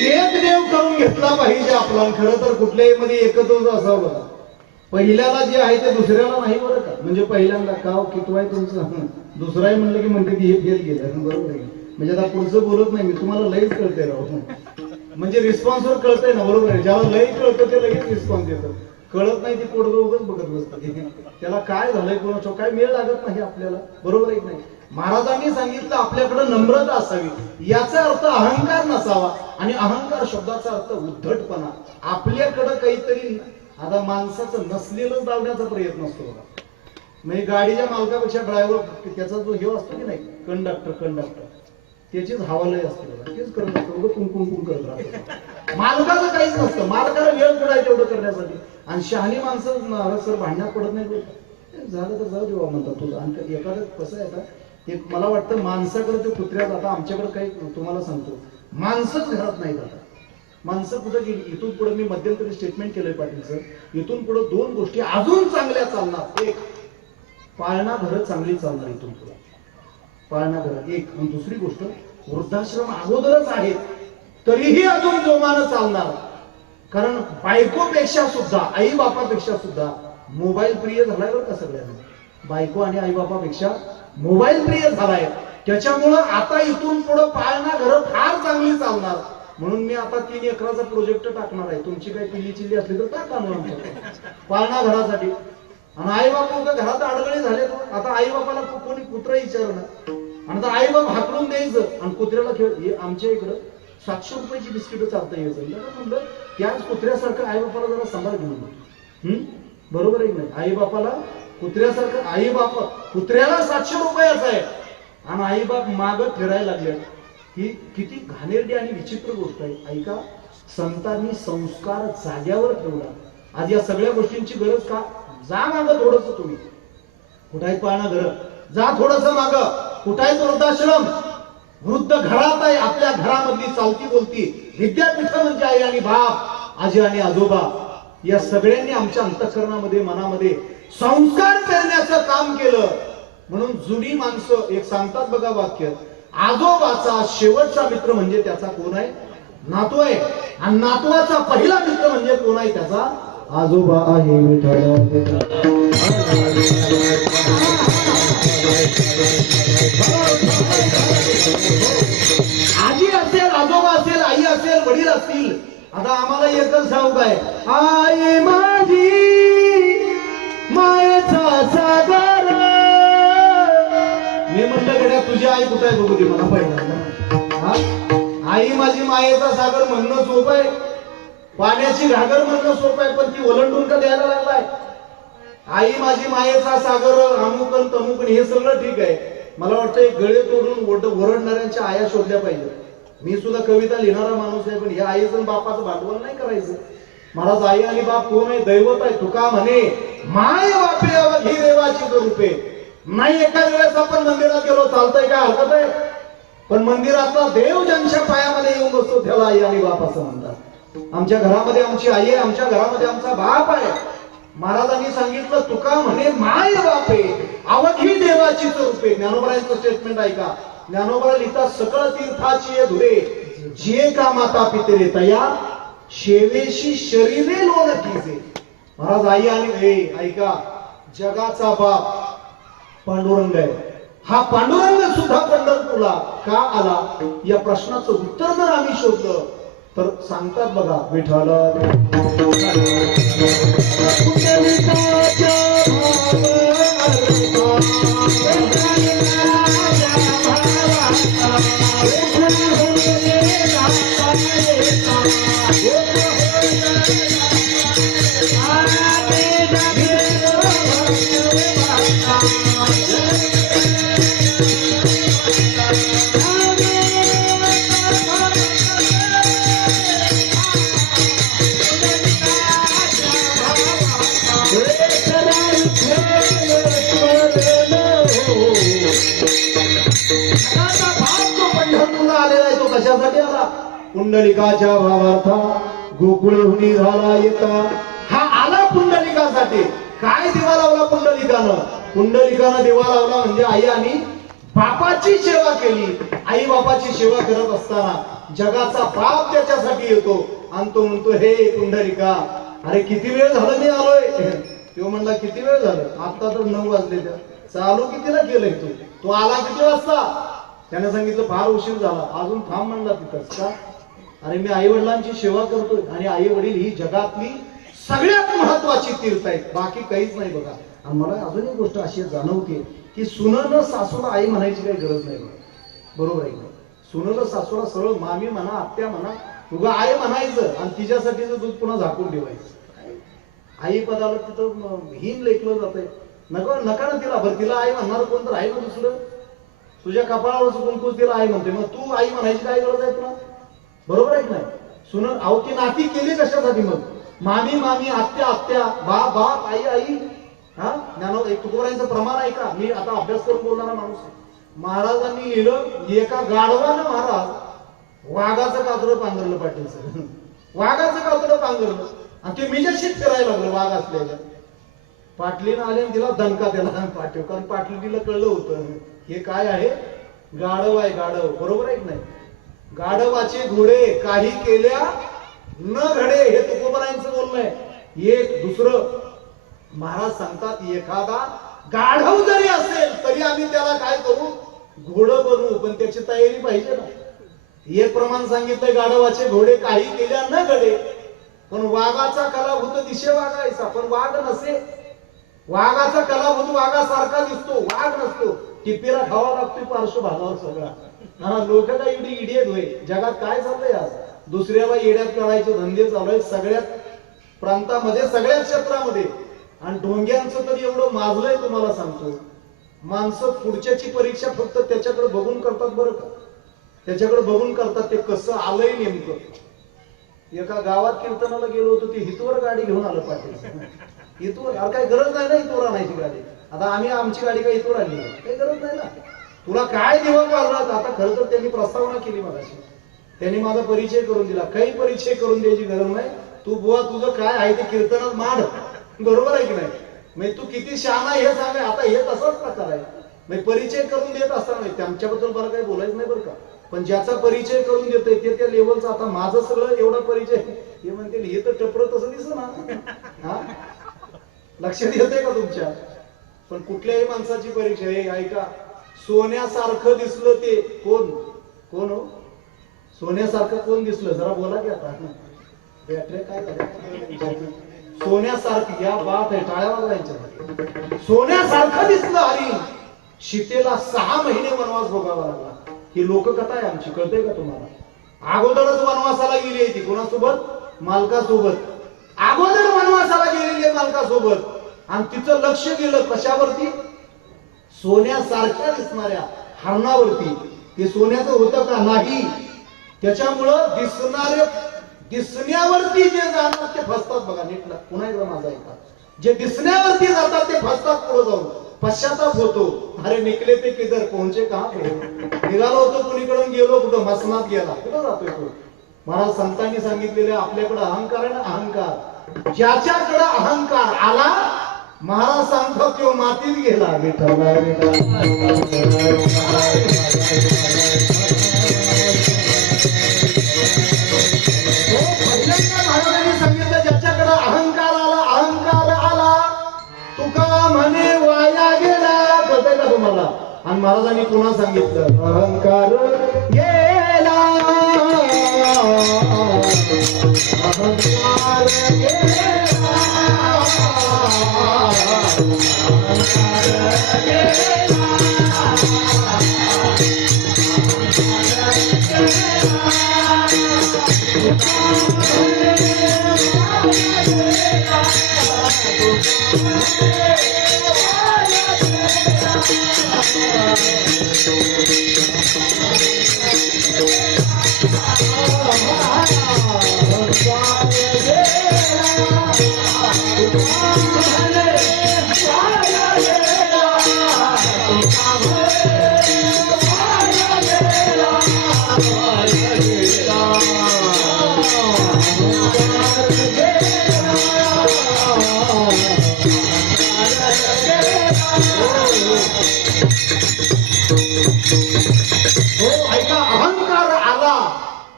एक देव करून घेतला पाहिजे आपला. खरं तर कुठल्याही मध्ये एकच असावं बघा. पहिल्याला जे आहे ते दुसऱ्याला नाही बरं का. म्हणजे पहिल्यांदा का कितवाय तुमचं, दुसराही म्हणलं की म्हणते की हे फेल गेलं. बरोबर आहे? म्हणजे आता पुढचं बोलत नाही मी, तुम्हाला लईच कळतंय राव. म्हणजे रिस्पॉन्सवर कळतंय ना. बरोबर आहे? ज्याला लई कळतं ते लगेच रिस्पॉन्स देतं, कळत नाही ती पोटगं उगाच बघत बसतं. त्याला काय झालंय, कोणाचं काय मेळ लागत नाही आपल्याला. बरोबर आहे नाही? महाराजांनी सांगितलं आपल्याकडे नम्रता असावी, याचा अर्थ अहंकार नसावा. आणि अहंकार शब्दाचा अर्थ उद्धटपणा. आपल्याकडं काहीतरी, आता माणसाचं नसलेलं लावण्याचा प्रयत्न असतो बघा. म्हणजे गाडीच्या मालकापेक्षा ड्रायव्हर त्याचा जो हे असतो की नाही कंडक्टर त्याचीच हवा लय असते बघा. तेच करत असतो कुंकुम करत राहतो. मालकाचं काहीच नसतं. मालकाला वेळ कुठे तेवढं करण्यासाठी. आणि शहाणी माणसं सर भांडण्यात पडत नाही बोलतात. झालं तर जाऊ देवा म्हणतात तुझं. आणि एखादं कसं आहे आता एक मला वाटतं माणसाकडे ते कुत्र्यात आता आमच्याकडे काही तुम्हाला सांगतो माणसंच घरात नाहीत आता. माणसं कुठं गेली. इथून पुढे मी मध्यंतरी स्टेटमेंट केलंय पाटीलचं. इथून पुढे 2 गोष्टी अजून चांगल्या चालणार. एक पाळणा घरं चांगली चालणार इथून पुढे. पाळणा घरं एक. आणि दुसरी गोष्ट वृद्धाश्रम अगोदरच आहेत तरीही अजून जोमानं चालणार. कारण बायकोपेक्षा सुद्धा आई बापापेक्षा सुद्धा मोबाईल प्रिय झालाय बरं का सगळ्यांना. बायको आणि आई बापापेक्षा मोबाईल प्रिय झालाय. त्याच्यामुळं आता इथून पुढे पाळणा घरं फार चांगली चालणार. म्हणून मी आता 3 एकराचा प्रोजेक्ट टाकणार आहे. तुमची काही पिल्ली चिल्ली असली तर टाका म्हणून पाळणा घरासाठी. आणि आई बापा घरात अडगळे झाले. आता आई बापाला कोणी कुत्रा विचारणार. आणि आता आई बाप हाकलून द्यायचं आणि कुत्र्याला खेळ. आमच्या इकडं 700 रुपयाची बिस्किट चालता यायचं. म्हणलं त्याच कुत्र्यासारखं आई बापाला जरा सांभाळ घेऊन. बरोबर आहे नाही. आई बापाला कुत्र्यासारखं. आई बाप कुत्र्याला 700 रुपयाचा आहे आणि आई बाप माग फिरायला लागले. ही किती घाणेरडी आणि विचित्र गोष्ट आहे. ऐका संतांनी संस्कार जाग्यावर ठेवला. आज या सगळ्या गोष्टींची गरज का. जा माग थोडस तुम्ही. कुठाय पाळणा घर जा थोडस माग. कुठाय वृद्धाश्रम. वृद्ध घरात आहे. आपल्या घरामधली चालती बोलती विद्यापीठ म्हणजे आई आणि बाप आजी आणि आजोबा या सगळ्यांनी आमच्या अंतःकरणामध्ये मनामध्ये संस्कार करण्याचं काम केलं. म्हणून जुनी माणसं एक सांगतात बघा वाक्य. आजोबाचा शेवटचा मित्र म्हणजे त्याचा कोण आहे नातू आहे. आणि नातवाचा पहिला मित्र म्हणजे कोण आहे त्याचा आजोबा आहे. आजी असेल आजोबा असेल आई असेल वडील असतील. आता आम्हाला एकच ठाऊक आहे. आई माझी मायेचा सागर. मी म्हणलं गड्या तुझी आई कुठे आहे बघू दे मला पहिला. आई माझी मायेचा सागर म्हणणं सोपं आहे. पाण्याची घागर म्हणणं सोपं आहे. पण ती ओलंडून का द्यायला लागलाय. आई माझी मायेचा सागर अमुकन तमुकन हे सगळं ठीक आहे. मला वाटतं गळे तोडून ओरडणाऱ्यांच्या आया शोधल्या पाहिजे. मी सुद्धा कविता लिहिणारा माणूस आहे. पण या आईचं बापाचं भांडवल नाही करायचं. महाराज आई आणि बाप कोण आहे दैवत आहे. तुका म्हणे माय बापे अवघी देवाची रूपे. नाही एका वेळेस आपण मंदिरात गेलो चालतंय काय हरकत आहे. पण मंदिरातला देव ज्यांच्या पायामध्ये येऊन बसतो त्याला आई आणि बाप असं म्हणतात. आमच्या घरामध्ये आमची आई आहे. आमच्या घरामध्ये आमचा बाप आहे. महाराजांनी सांगितलं तुका म्हणे माय बापे अवघी देवाची रूपे. ज्ञानोबरायांचं स्टेटमेंट ऐका. ज्ञानोबा लिहितात सकळ तीर्थाची धुरे जे का माता पिते रे तया शेवेशी शरीरे लोण कीजे. महाराज आई आणि ऐका जगाचा बाप पांडुरंग आहे. हा पांडुरंग सुद्धा पंढरपूरला का आला या प्रश्नाचं उत्तर जर आम्ही शोधलं तर सांगतात बघा विठ्ठल पुंडलिकाच्या भावार्था गोकुळहुनी झाला येता. हा आला पुंडलिकासाठी. काय दिवा लावला पुंडलिकानं. पुंडलिकानं दिवा लावला म्हणजे आई आणि बापाची सेवा केली. आई बापाची सेवा करत असताना जगाचा बाप त्याच्यासाठी येतो आणि तो म्हणतो हे पुंडलिका अरे किती वेळ झालं मी आलोय. तो म्हणला किती वेळ झालं. आता तर 9 वाजले. चालू कितीला केलंय तू आला किती वाजता. त्याने सांगितलं फार उशीर झाला. अजून थांब म्हणला तिथंच. का अरे मी आई वडिलांची सेवा करतोय आणि आई वडील ही जगातली सगळ्यात महत्वाची तीर्थ आहेत. बाकी काहीच नाही बघा. आणि मला अजून एक गोष्ट अशी जाणवते की सुननं सासूला आई म्हणायची काही गरज नाही बघा. बरोबर आहे. सुननं सासूला सरळ मामी म्हणा आत्या म्हणा उगा आई म्हणायचं आणि तिच्यासाठीचं दूध पुन्हा झाकून ठेवायचं. आई पदाला तिथं हिन लेखलं जातंय. नको नका ना तिला, बरं तिला आई म्हणणार कोण तर आहे ना दुसरं? तुझ्या कपाळावरच कुंकूच तिला आई म्हणते, मग तू आई म्हणायची काय गरज आहे तुला? बरोबर आहे की नाही? सुन अहो ती नाती केली कशासाठी मग? मामी मामी, आत्या आत्या, बाप बाप, आई आई. हा ज्ञानो एक तुकोबारायांचं प्रमाण आहे का? मी आता अभ्यास करून बोलणारा माणूस आहे. महाराजांनी लिहिलं, एका गाढवानं महाराज वाघाचं कातडं पांघरलं पाटील सर. वाघाचं कातडं पांघरलं आणि ते मिजाशीत फिरायला लागलं वाघ असलेल्या. पाटलीनं आले आणि तिला दणका त्याला पाठव, कारण पाटलीला कळलं होतं हे काय आहे, गाढव आहे गाढव. बरोबर आहे की नाही? गाढवाचे घोडे काही केल्या न घडे, हे तुकोबारायांचं बोलणं आहे. एक दुसरं महाराज सांगतात, एखादा गाढव जरी असेल तरी आम्ही त्याला काय करू, घोडं बनवू, पण त्याची तयारी पाहिजे ना. एक प्रमाण सांगितलंय, गाढवाचे घोडे काही केल्या न घडे, पण वाघाचा कलाभूत दिशे वागायचा, पण वाघ नसे. वाघाचा कलाभूत वाघासारखा दिसतो, वाघ नसतो. टिपेरा खावा लागतोय पार्श्व भागावर सगळा. हा लोक काय एवढी इडियट होय. जगात काय चाललंय आज? दुसऱ्याला येड्यात करायचे धंदे चालू आहेत सगळ्यात प्रांतामध्ये, सगळ्याच क्षेत्रामध्ये. आणि ढोंग्यांचं तर एवढं माजलंय तुम्हाला सांगतो. माणसं पुढच्याची परीक्षा फक्त त्याच्याकडे बघून करतात बरं का, त्याच्याकडे बघून करतात ते कसं आलंय नेमकं. एका गावात कीर्तनाला गेलो होतो, ती हितवर गाडी घेऊन आलं पाटील. हितवर काय गरज नाही ना हितवर आणायची गाडी. आता आम्ही आमची गाडी काय हितवर आणली, काही गरज नाही ना. तुला काय दिवस वाजला? आता खरं तर त्यांनी प्रस्तावना केली मगाशी, त्यांनी माझा परिचय करून दिला. काही परिचय करून द्यायची गरज नाही. तू बुवा तुझं काय आहे ते कीर्तनात मांड. बरोबर आहे की नाही? म्हणजे तू किती शहाणा हे सांग. आता हे तसाच प्रकार आहे. म्हणजे परिचय करून देत असताना त्यांच्याबद्दल मला काही बोलायचं नाही बरं का, पण ज्याचा परिचय करून देतोय ते त्या लेवलचा. आता माझं सगळं एवढा परिचय, हे म्हणतील हे तर टपर तसं दिसत ना. हा लक्षात येतंय का तुमच्या? पण कुठल्याही माणसाची परीक्षा, हे ऐका, सोन्यासारखं दिसलं ते कोण कोण हो? सोन्यासारखं कोण दिसलं? जरा बोला की आता. बॅटऱ्या काय करायचं? सोन्यासारखी, या बात आहे, टाळ्या वाजवायच्या. सोन्यासारखं दिसलं हरिण. सीतेला 6 महिने वनवास भोगावा लागला. ही लोककथा आहे आमची, कळतंय का तुम्हाला? अगोदरच वनवासाला गेली आहे ती, कोणासोबत? मालकासोबत. अगोदर वनवासाला गेलेली आहे मालकासोबत, आणि तिचं लक्ष गेलं कशावरती? सोन्यासारख्या दिसणाऱ्या हरणावरती. ते सोन्याचं होतं का? नाही. त्याच्यामुळं दिसण्यावरती जे जाणार ते फसतात. बघा नीटला पुन्हा एकदा माझा ऐका, जे दिसण्यावरती जातात ते फसतात. पुढे जाऊन पश्चाताप होतो, अरे निकले ते किधर पोहोचे कहा पे. निघालो होतो कुणीकडून, गेलो कुठं? मसनात गेला. कुठं जातोय तो? महाराज संतांनी सांगितलेले, आपल्याकडे अहंकार आहे ना, अहंकार. ज्याच्याकडे अहंकार आला, महाराज सांगतात तो मातीत गेला. महाराजांनी सांगितलं, ज्याच्याकडे अहंकार आला, अहंकार आला, तुका म्हणे वाया गेला. कळतंय का तुम्हाला? आणि महाराजांनी पुन्हा सांगितलं, अहंकार गेला, अहंकार गेला, अहंकार गेला.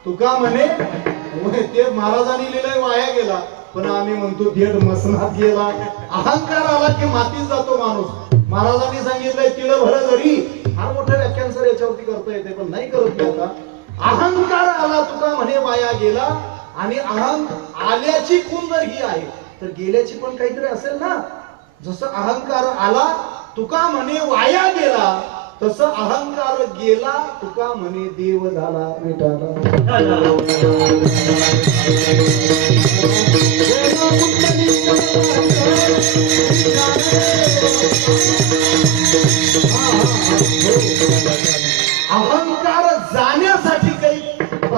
तुका म्हणे ते महाराजांनी लिहिलंय वाया गेला, पण आम्ही म्हणतो थेट मसनात गेला. अहंकार आला की मातीत जातो माणूस. महाराजांनी सांगितलंय तिळ भर जरी. फार मोठं व्याख्यान सर याच्यावरती करता येते, पण नाही करत मी आता. अहंकार आला तुका म्हणे वाया गेला. आणि आल्याची खून जर ही आहे तर गेल्याची पण काहीतरी असेल ना. जसं अहंकार आला तुका म्हणे वाया गेला, तसं अहंकार गेला तुका म्हणे देव झाला विठाला.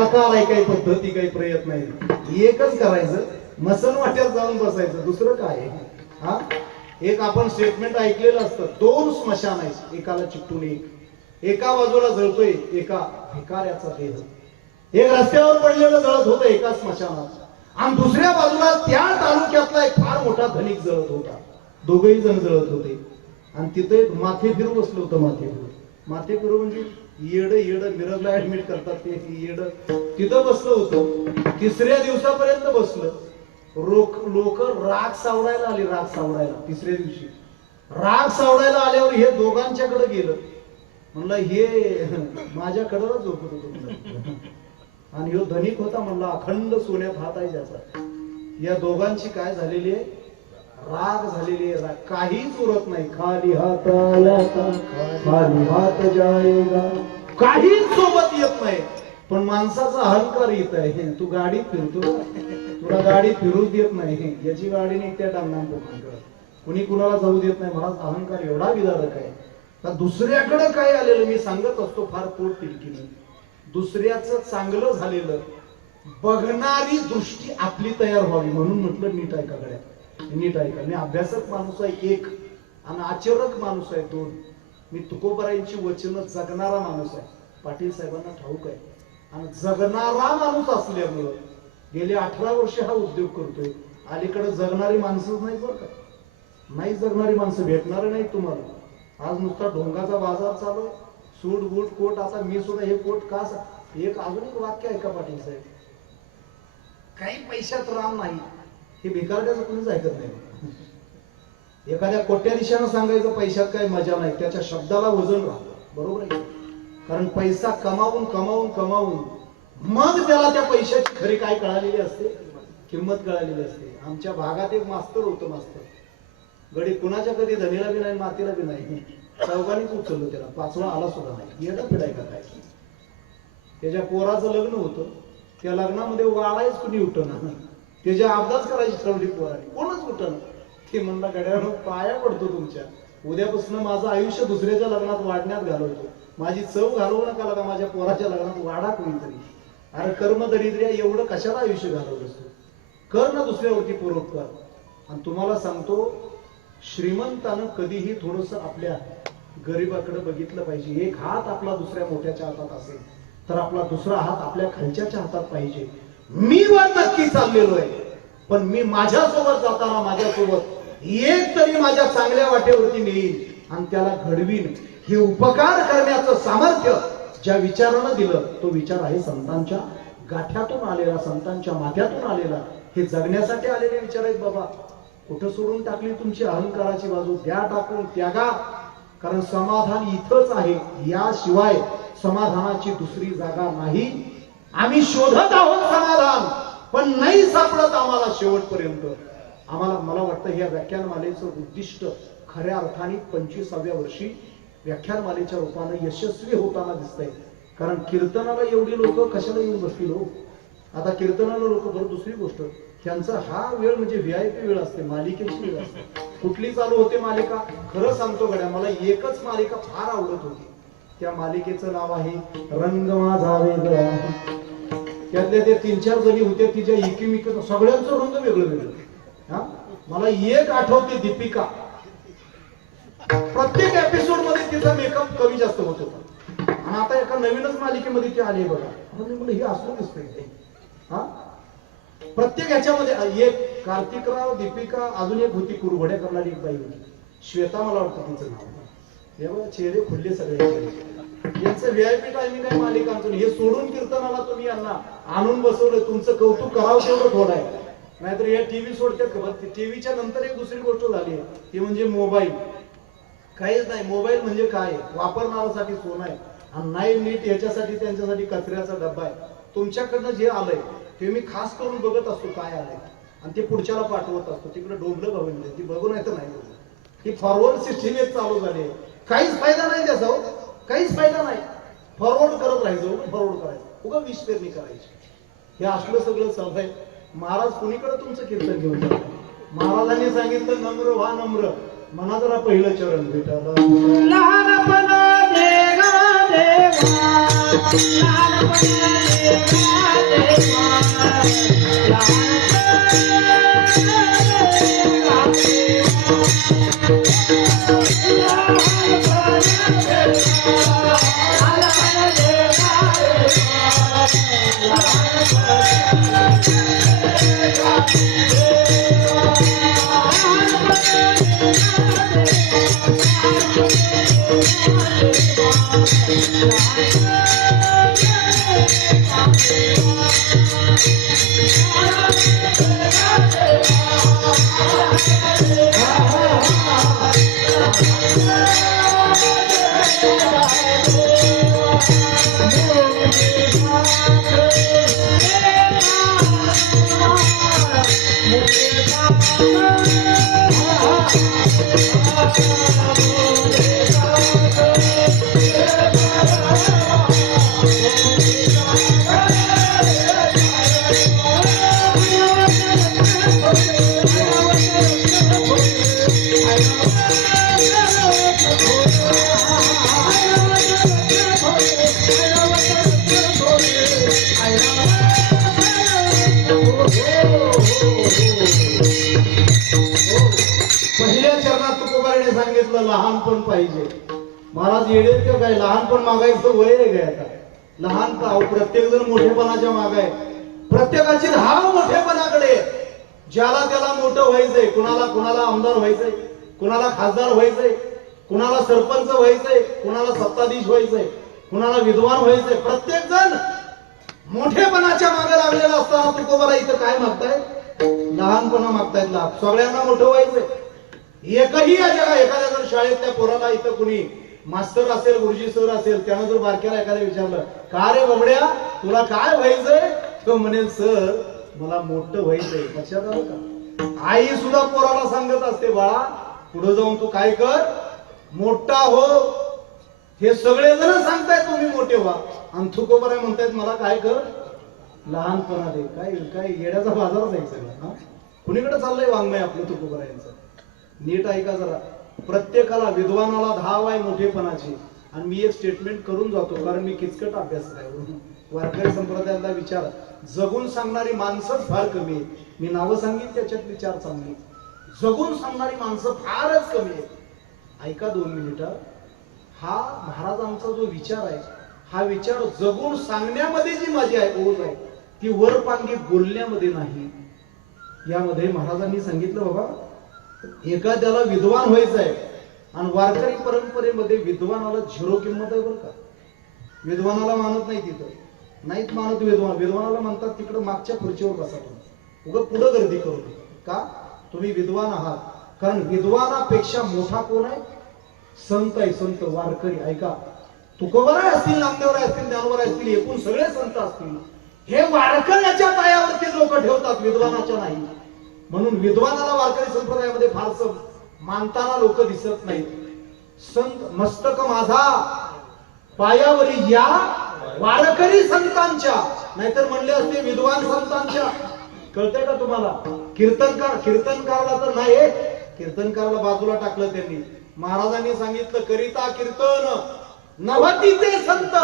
प्रकार आहे, काही पद्धती, काही प्रयत्न आहे. एकच करायचं, मसन वाट्यात जाऊन बसायचं, दुसरं काय आहे? हा, एक आपण स्टेटमेंट ऐकलेलं असतं, 2 स्मशान आहेत, एकाला चिकटून एका बाजूला जळतोय एका भिकाऱ्याचा देह, एक रस्त्यावर पडलेलं जळत होतं एका स्मशानात, आणि दुसऱ्या बाजूला त्या तालुक्यातला एक फार मोठा धनिक जळत होता. दोघही जण जळत होते. आणि तिथे एक माथे फिरू बसलं होतं. माथे फिरू म्हणजे येड मिरजला ऍडमिट करतात ते येड, तिथं बसलं होतं. 3ऱ्या दिवसापर्यंत बसलं. लोक राग सावडायला आली, राग सावडायला. 3ऱ्या दिवशी राग सावडायला आल्यावर हे दोघांच्याकडे गेलं. म्हणलं हे माझ्याकडं झोपत होतो, आणि ह्यो धनिक होता. म्हणला अखंड सोन्यात हात आहे ज्याचा. या दोघांची काय झालेली आहे? राग झालेली आहे. राग काहीच उरत नाही. खाली हात आला खाली हात जाएगा, काहीच सोबत येत नाही. पण माणसाचा अहंकार येत आहे. तू गाडी फिरतो, तुला गाडी फिरूच देत नाही. याची गाडी निघत्या टांगणार, कुणी कुणाला जाऊ देत नाही. मला अहंकार एवढा विदारक आहे का दुसऱ्याकडे काय आलेलं मी सांगत असतो फार पोट तिडकीने. दुसऱ्याचं चांगलं झालेलं बघणारी दृष्टी आपली तयार व्हावी म्हणून म्हटलं नीट ऐका गड्या, नीट ऐका. मी अभ्यासक माणूस आहे 1, आणि आचरक माणूस आहे 2. मी तुकोबरायांची वचन जगणारा माणूस आहे, पाटील साहेबांना ठाऊक आहे. आणि जगणारा माणूस असल्यामुळं गेले 18 वर्ष हा उद्योग करतोय. अलीकडे जगणारी माणसंच नाही बरं का, नाही जगणारी माणसं भेटणार नाही तुम्हाला. आज नुसता ढोंगाचा बाजार चालू, सूट बूट कोट. आता मी सुद्धा हे कोट का एक अजून एक वाक्य आहे का पाटील साहेब, काही पैशात राम नाही, हे भिकारड्याचं कोणीच ऐकत नाही. एखाद्या कोट्याधीशानं सांगायचं पैशात काही मजा नाही, त्याच्या शब्दाला वजन राहतं. बरोबर आहे, कारण पैसा कमावून कमावून कमावून मग त्याला त्या पैशाची खरी काय कळालेली असते, किंमत कळालेली असते. आमच्या भागात एक मास्तर होतं. मास्तर गडी कुणाच्या कधी धनीला बी नाही, मातीला बी नाही, चौघांनीच उचललं त्याला. 5वा आला सुद्धा नाही. येडा पिडाय का काय. त्याच्या पोराचं लग्न होतं, त्या लग्नामध्ये वाळायच कुणी उठणं, त्याच्या अभ्यास करायची ठरवली पोराने, कोणच उठणं. ते म्हणला गड्यावर पाया पडतो तुमच्या, उद्यापासून माझं आयुष्य दुसऱ्याच्या लग्नात वाढण्यात घालवतो. माझी चव घालवू नका लागा, माझ्या पोराच्या लग्नात वाढा कोणीतरी. अरे कर्म दरिद्र्या, एवढं कशाला आयुष्य घालवलं असतो, कर ना दुसऱ्यावरती परोपकार. आणि तुम्हाला सांगतो, श्रीमंतानं कधीही थोडस आपल्या गरीबाकडे बघितलं पाहिजे. एक हात आपला दुसऱ्या मोठ्याच्या हातात असेल तर आपला दुसरा हात आपल्या खालच्याच्या हातात पाहिजे. मी वर नक्की चाललेलो आहे, पण मी माझ्यासोबत जाताना माझ्यासोबत एक तरी माझ्या चांगल्या वाटेवरती नेईल आणि त्याला घडवीन. हे उपकार करण्याचं सामर्थ्य ज्या विचारानं दिलं, तो विचार आहे संतांच्या गाठ्यातून आलेला, संतांच्या माथ्यातून आलेला. हे जगण्यासाठी आलेले विचार आहेत बाबा. कुठं सोडून टाकली तुमची अहंकाराची बाजू, द्या टाकून, त्यागा. कारण समाधान इथंच आहे, याशिवाय समाधानाची दुसरी जागा नाही. आम्ही शोधत आहोत समाधान, पण नाही सापडत आम्हाला शेवटपर्यंत. आम्हाला, मला वाटतं या व्याख्यानमालेचं उद्दिष्ट खऱ्या अर्थाने 25व्या वर्षी व्याख्यानमालेच्या रूपाने यशस्वी होताना दिसतंय. कारण कीर्तनाला एवढी लोक कशाला येऊन बसतील हो. आता कीर्तनाला लोक, बरं दुसरी गोष्ट, त्यांचा हा वेळ म्हणजे VIP वेळ असते, मालिकेची वेळ असते. कुठली चालू होते मालिका, खरं सांगतो गड्या, मला एकच मालिका फार आवडत होती. त्या मालिकेचं नाव आहे रंग माझा वेगळा. त्यातल्या ते 3-4 जणी होत्या, तिच्या एकीमेक सगळ्यांचं रंग वेगळं वेगळं. हा, मला एक आठवते, दीपिका. प्रत्येक एपिसोड मध्ये तिचा मेकअप कमी जास्त होत होता. आणि आता एका नवीनच मालिकेमध्ये ती आली बघा. म्हणलं हे असलं दिसतंय. हा, प्रत्येक ह्याच्यामध्ये एक कार्तिकराव, दीपिका, अजून एक होती कुरघोड्या करणारी एक बाई होती, श्वेता मला वाटतं तिचं नाव. एवढं चेहरे खुलले सगळे. यांचं VIP टायमिंग आहे मालिकांचं. हे सोडून कीर्तनाला तुम्ही यांना आणून बसवलं, तुमचं कौतुक करावं तेवढं थोडं आहे. नाहीतर या टीव्ही सोडतात का. टीव्हीच्या नंतर एक दुसरी गोष्ट झाली, ती म्हणजे मोबाईल. काहीच नाही. मोबाईल म्हणजे काय, वापरणाऱ्यासाठी सोनं आहे, आणि नाही नीट याच्यासाठी त्यांच्यासाठी कचऱ्याचा डब्बा आहे. तुमच्याकडनं जे आलंय ते मी खास करून बघत असतो काय आलंय, आणि ते पुढच्याला पाठवत असतो. तिकडे डोंबलं बघून ती बघून येतं नाही. ही फॉरवर्ड सिस्टीम एक चालू झाली आहे. काहीच फायदा नाही त्याचा, काहीच फायदा नाही. फॉरवर्ड करत राहायचं, फॉरवर्ड करायचं, उगा विष पेरणी करायची. हे असलं सगळं चालू आहे. महाराज कुणीकडे तुमचं कीर्तन घेऊन जातात. महाराजांनी सांगितलं नम्र व्हा, नम्र. म्हणा जरा पहिलं चरण भेटायला लहानपणा देवा देवा, लहानपणा देवा पहिल्या चरणात तुकोबाराने सांगितलं लहानपण पाहिजे. महाराज येडेत का काय? लहानपण मागायचं वय आहे काय आता? लहान का? प्रत्येक जण मोठेपणाच्या माग आहे. प्रत्येकाची धाव मोठेपणाकडे. ज्याला त्याला मोठं व्हायचंय, कुणाला आमदार व्हायचंय, कुणाला खासदार व्हायचंय, कुणाला सरपंच व्हायचंय, कुणाला सत्ताधीश व्हायचंय, कुणाला विद्वान व्हायचंय. प्रत्येक जण मोठेपणाच्या मागे लागलेला असताना तुकोबारा इथं काय मागताय? लहानपणा मागतायत. सगळ्यांना मोठं व्हायचंय. एकही या जगा एखाद्या जर शाळेत त्या पोराला इथं कुणी मास्तर असेल, गुरुजी सर असेल, त्यानं जर बारक्याला एखाद्या विचारलं, का रे बबड्या तुला काय व्हायचंय? तो म्हणेल, सर मला मोठं व्हायचंय. लक्षात आलं का? आई सुद्धा पोराला सांगत असते, बाळा पुढे जाऊन तू काय कर, मोठा हो. हे सगळे जण सांगतायत तुम्ही मोठे व्हा, आणि तुकोबारा म्हणतायत मला काय कर, लहानपणा दे. काय येड्याचा बाजारच आहे सगळं. कुणीकडे चाललंय वाङ्मय आपलं तुकोबारायांचं? नीट ऐका जरा. प्रत्येकाला, विद्वानाला धाव आहे मोठेपणाची. आणि मी एक स्टेटमेंट करून जातो, कारण मी किचकट अभ्यास आहे. वारकरी संप्रदायातला विचार जगून सांगणारी माणसंच फार कमी आहेत. मी नावं सांगेन त्याच्यात विचार चांगले. जगून सांगणारी माणसं फारच कमी आहेत. ऐका 2 मिनिटं. हा महाराजांचा जो विचार आहे, हा विचार जगून सांगण्यामध्ये जी माझी आहे ओझ आहे, ती वरपांगी बोलण्यामध्ये नाही. यामध्ये महाराजांनी सांगितलं, बाबा एखाद्याला विद्वान व्हायचं आहे, आणि वारकरी परंपरेमध्ये विद्वानाला 0 किंमत आहे बरं का. विद्वानाला मानत नाही, तिथं नाहीत मानत. विद्वानाला म्हणतात तिकडं मागच्या खुर्चीवर बसा तुम्ही, उगं पुढं गर्दी करू नये. का? तुम्ही विद्वान आहात. कारण विद्वानापेक्षा मोठा कोण आहे? संत आहे. संत वारकरी. ऐका, तुकोबारा असतील, नामदेवराय असतील, ज्ञानोबा असतील, एकूण सगळे संत असतील, हे वारकऱ्याच्या पायावरती लोक ठेवतात, विद्वानाच्या नाही. म्हणून विद्वानाला वारकरी संप्रदायामध्ये फारसं मानताना लोक दिसत नाहीत. संत मस्तक माझा पायावरी या वारकरी संतांच्या, नाहीतर म्हणले असते विद्वान संतांच्या. कळतंय का तुम्हाला? कीर्तनकारला तर नाही, कीर्तनकारला बाजूला टाकलं त्यांनी. महाराजांनी सांगितलं, करिता कीर्तन नव्हती ते संत.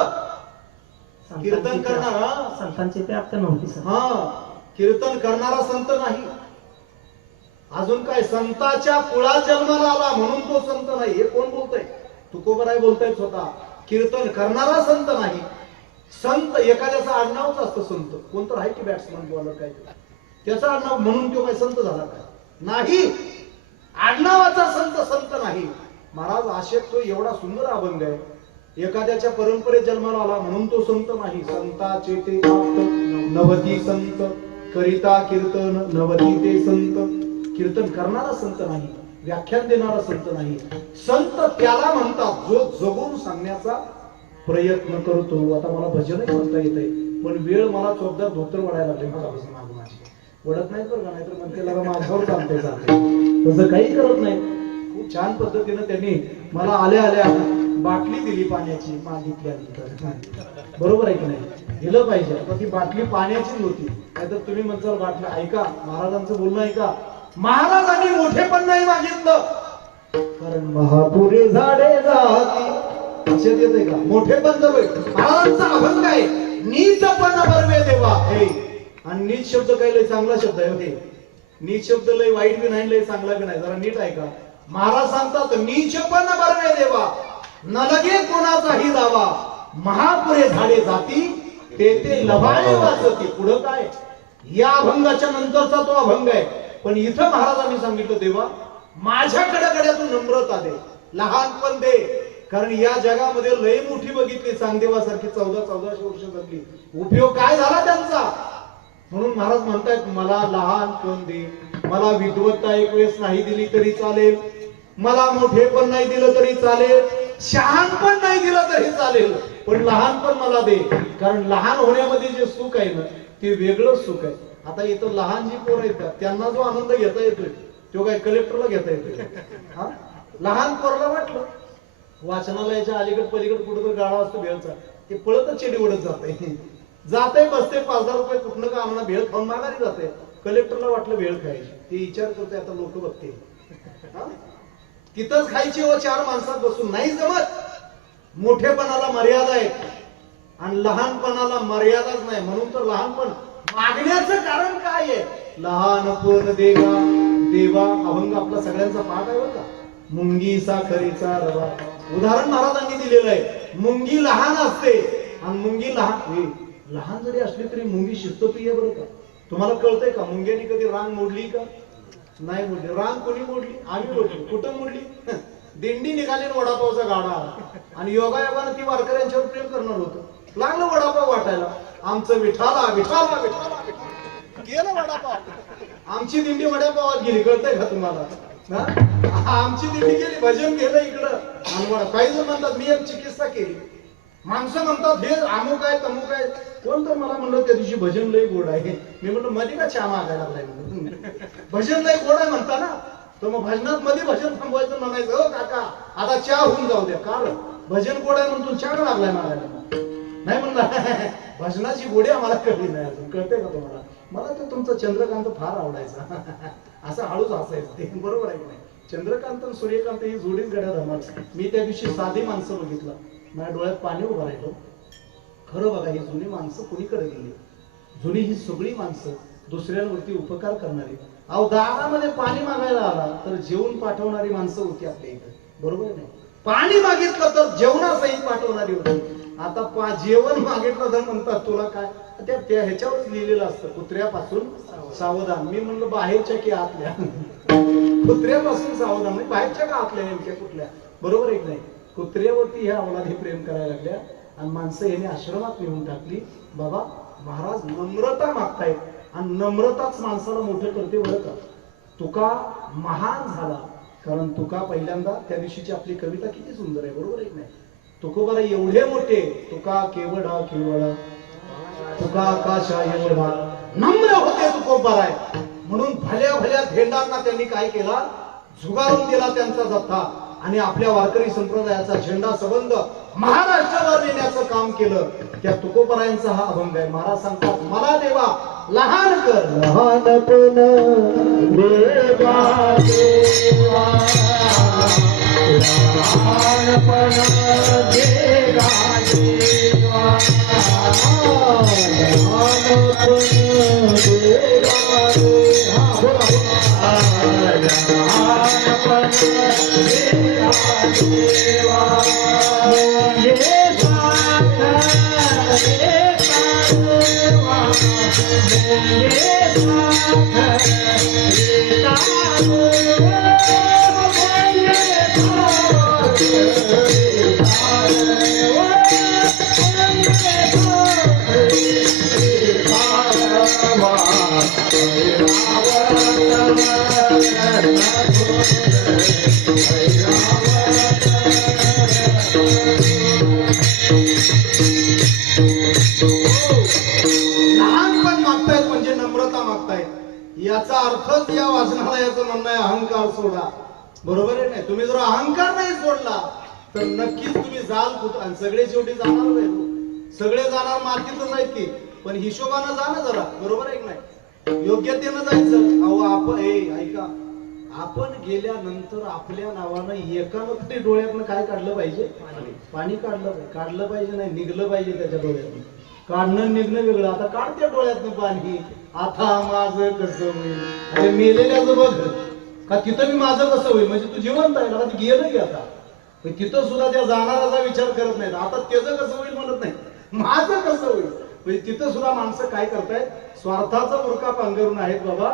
कीर्तन करणारा संतांची व्याप्त नव्हती. कीर्तन करणारा संत नाही. अजून काय? संताच्या कुळात जन्माला आला म्हणून तो संत नाही. हे कोण बोलतय? तुकोबाराय बोलतायत स्वतः. कीर्तन करणारा संत नाही. संत एखाद्याचा आडनावच असतं संत. कोणतं आहे की बॅट्समन बॉलर काय, त्याचा आडनाव म्हणून तो काय संत झाला काय? नाही. आडनावाचा संत संत नाही. महाराज आशेत तो एवढा सुंदर अभंग आहे. एखाद्याच्या परंपरेत जन्माला आला म्हणून तो संत नाही. संताचे ते आप्त नवती संत, करिता कीर्तन नवती ते संत. कीर्तन करणारा संत नाही, व्याख्यान देणारा संत नाही. संत त्याला म्हणतात जो जगून सांगण्याचा प्रयत्न करतो. आता मला भजनही म्हणता येतंय, पण वेळ मला चोपदार धोतर वडायला लागले. वडत नाही बरं का, नाहीतर म्हणते लगा माझ्यावर चालते. तसं काही करत नाही. खूप छान पद्धतीनं त्यांनी मला आल्या आल्या बाटली दिली पाण्याची मागितल्यानंतर. बरोबर आहे की नाही? दिलं पाहिजे. आता ती बाटली पाण्याचीच होती. नाहीतर तुम्ही म्हणताल बाटली. ऐका महाराजांचं बोलणं ऐका. महाराजांनी मोठेपण नाही मागितलं, कारण महापुरे झाडे जाती. लक्षात येते का? मोठेपण जर महाराजांचा अभंग आहे, नीचपण बरवे देवा. हे आणि नीच शब्द काही लय चांगला शब्द आहे. हे नीच शब्द लय वाईट बी नाही, लय चांगला बी नाही. जरा नीट ऐका. महाराज सांगतात, नीचपण बरवे देवा, न लगे कोणाचाही दावा. महापुरे झाडे जाती ते लभाळे वाचते. पुढं काय या अभंगाच्या नंतरचा तो अभंग आहे. पण इथं महाराजांनी सांगितलं देवा माझ्याकडे गड्यातून नम्रता दे, लहानपण दे. कारण या जगामध्ये लय मोठी बघितली चांदेवासारखी 1400 वर्ष जगली, उपयोग काय झाला त्यांचा. म्हणून महाराज म्हणतायत मला लहानपण दे, मला विद्वत्ता एक वेळेस नाही दिली तरी चालेल, मला मोठेपण नाही दिलं तरी चालेल, शहाणपण नाही दिलं तरी चालेल, पण लहानपण मला दे. कारण लहान होण्यामध्ये जे सुख आहे ना ते वेगळंच सुख आहे. आता इथं लहान जी पोरं आहेत त्यांना जो आनंद घेता येतोय तो काय कलेक्टरला घेता येतोय. हा लहान पोराला वाटलं वाचनालयाच्या अलीकड पलीकड कुठं तर गाडा असतो भेळचा, ते पळतच चेडी उडत जाते बसते 5,000 रुपये कुठनं का आम्हाला भेळ खाऊन माघारी जाते. कलेक्टरला वाटलं भेळ खायची, ते विचार करते आता लोक बघते तिथंच खायची व 4 माणसात बसून नाही जमत. मोठेपणाला मर्यादा आहे आणि लहानपणाला मर्यादाच नाही. म्हणून तर लहानपण मागण्याचं कारण काय आहे. लहानपण देवा देवा अभंग आपला सगळ्यांचा पाठ आहे बरं का. मुंगी साखरेचा रवा उदाहरण महाराजांनी दिलेलं आहे. मुंगी लहान असते आणि मुंगी लहान जरी असली तरी मुंगी शिस्तप्रिय बरं का. तुम्हाला कळतंय का मुंग्याने कधी रांग मोडली का? नाही मोडली. रांग कोणी मोडली? आम्ही मोडली. कुठं मोडली? दिंडी निघाली वडापावचा गाडा आणि योगायोगानं ती वारकऱ्यांच्यावर प्रेम करणार होतं. लागलं वडापाव वाटायला. आमचं विठाला विठाला विठाला गेलं वडापाव. आमची दिंडी वडापावात गेली. कळतंय का तुम्हाला? आमची दिंडी गेली भजन केलं इकडं आणि काही जण म्हणतात मी एक चिकित्सा केली. माणसं म्हणतात हे अमुक आहे तमुक आहे. कोण तर मला म्हणलं त्या दिवशी भजन लय गोड आहे. मी म्हणलं मध्ये का चहा मागायला लागलाय? भजन लय गोड आहे म्हणता ना, तर मग भजनात मध्ये भजन थांबवायचं म्हणायचं हो काका आता चहा होऊन जाऊ द्या. कारण भजन गोड आहे म्हणून चहा लागलाय मागायला. नाही म्हणलं भजनाची गोडी आम्हाला कळली नाही अजून. कळते का तुम्हाला? मला तो तुमचा चंद्रकांत फार आवडायचा. असं हळूच असायचं ते. बरोबर आहे की नाही? चंद्रकांत आणि सूर्यकांत ही जोडीच गड्या रमायची. मी त्या दिवशी साधी माणसं बघितलं, माझ्या डोळ्यात पाणी उभं राहिलं. खरं बघा ही जुनी माणसं कुणीकडे गेली? जुनी ही सगळी माणसं दुसऱ्यांवरती उपकार करणारी. अहो दारामध्ये पाणी मागायला आला तर जेवून पाठवणारी माणसं होती आपल्या इथे. बरोबर नाही? पाणी मागितलं तर जेवणासहित पाठवणारी होती. आता जेवण मागितलं तर म्हणतात तुला काय त्या ह्याच्यावरच लिहिलेलं असतं कुत्र्यापासून सावधान. मी म्हणलं बाहेरच्या की आतल्या? कुत्र्यापासून सावधान म्हणजे बाहेरच्या का आतल्या नेमक्या कुठल्या? बरोबर एक नाही. कुत्र्यावरती ह्या अवलादी प्रेम करायला लागल्या आणि माणसं याने आश्रमात नेऊन टाकली. बाबा महाराज नम्रता मागतायत आणि नम्रताच माणसाला मोठं करते बरं का. तुका महान झाला कारण तुका पहिल्यांदा त्या दिवशीची आपली कविता किती सुंदर आहे. बरोबर एक नाही? तुकोबारा एवढे मोठे तुका केवढा केवढा तुका आकाशा एवढा नम्र होते तुकोबारा आहे. म्हणून भल्या भल्या धेंडांना त्यांनी काय केला? झुगारून दिला त्यांचा जथ्था आणि आपल्या वारकरी संप्रदायाचा झेंडा संबंध महाराष्ट्रावर नेण्याचं काम केलं. त्या तुकोबारायांचा हा अभंग आहे. महाराज सांगतात मला देवा लहान कर लहानपण देवा देवा लहानपण देवा देवा लहानपण देवा लहानपण देवा याचा अर्थच या वाचनालयाचं म्हणणं आहे अहंकार सोडा. बरोबर आहे नाही? तुम्ही जर अहंकार नाही सोडला तर नक्कीच तुम्ही जाल कुठं. आणि सगळे शेवटी जाणार नाही. सगळे जाणार मातीतच नाहीत की, पण हिशोबानं जा ना जरा. बरोबर आहे की नाही? योग्यतेनं जायचं. अहो आपण ऐका आपण गेल्यानंतर आपल्या नावानं एकानं तरी डोळ्यातनं काय काढलं पाहिजे? पाणी काढलं पाहिजे नाही निघलं पाहिजे त्याच्या डोळ्यातून. काढणं निघणं वेगळं. आता काढते डोळ्यातनं पाणी. आता माझं कसं होईल? अरे मेलेल्याचं बघ का तिथं मी माझं कसं होईल? म्हणजे तू जिवंत आहे ना, गेलं की आता तिथं सुद्धा त्या जाणाराचा विचार करत नाहीत. आता त्याचं कसं होईल म्हणत नाही, माझं कसं होईल. म्हणजे तिथं सुद्धा माणसं काय करतायत, स्वार्थाचा बुरका पांघरून आहेत बाबा.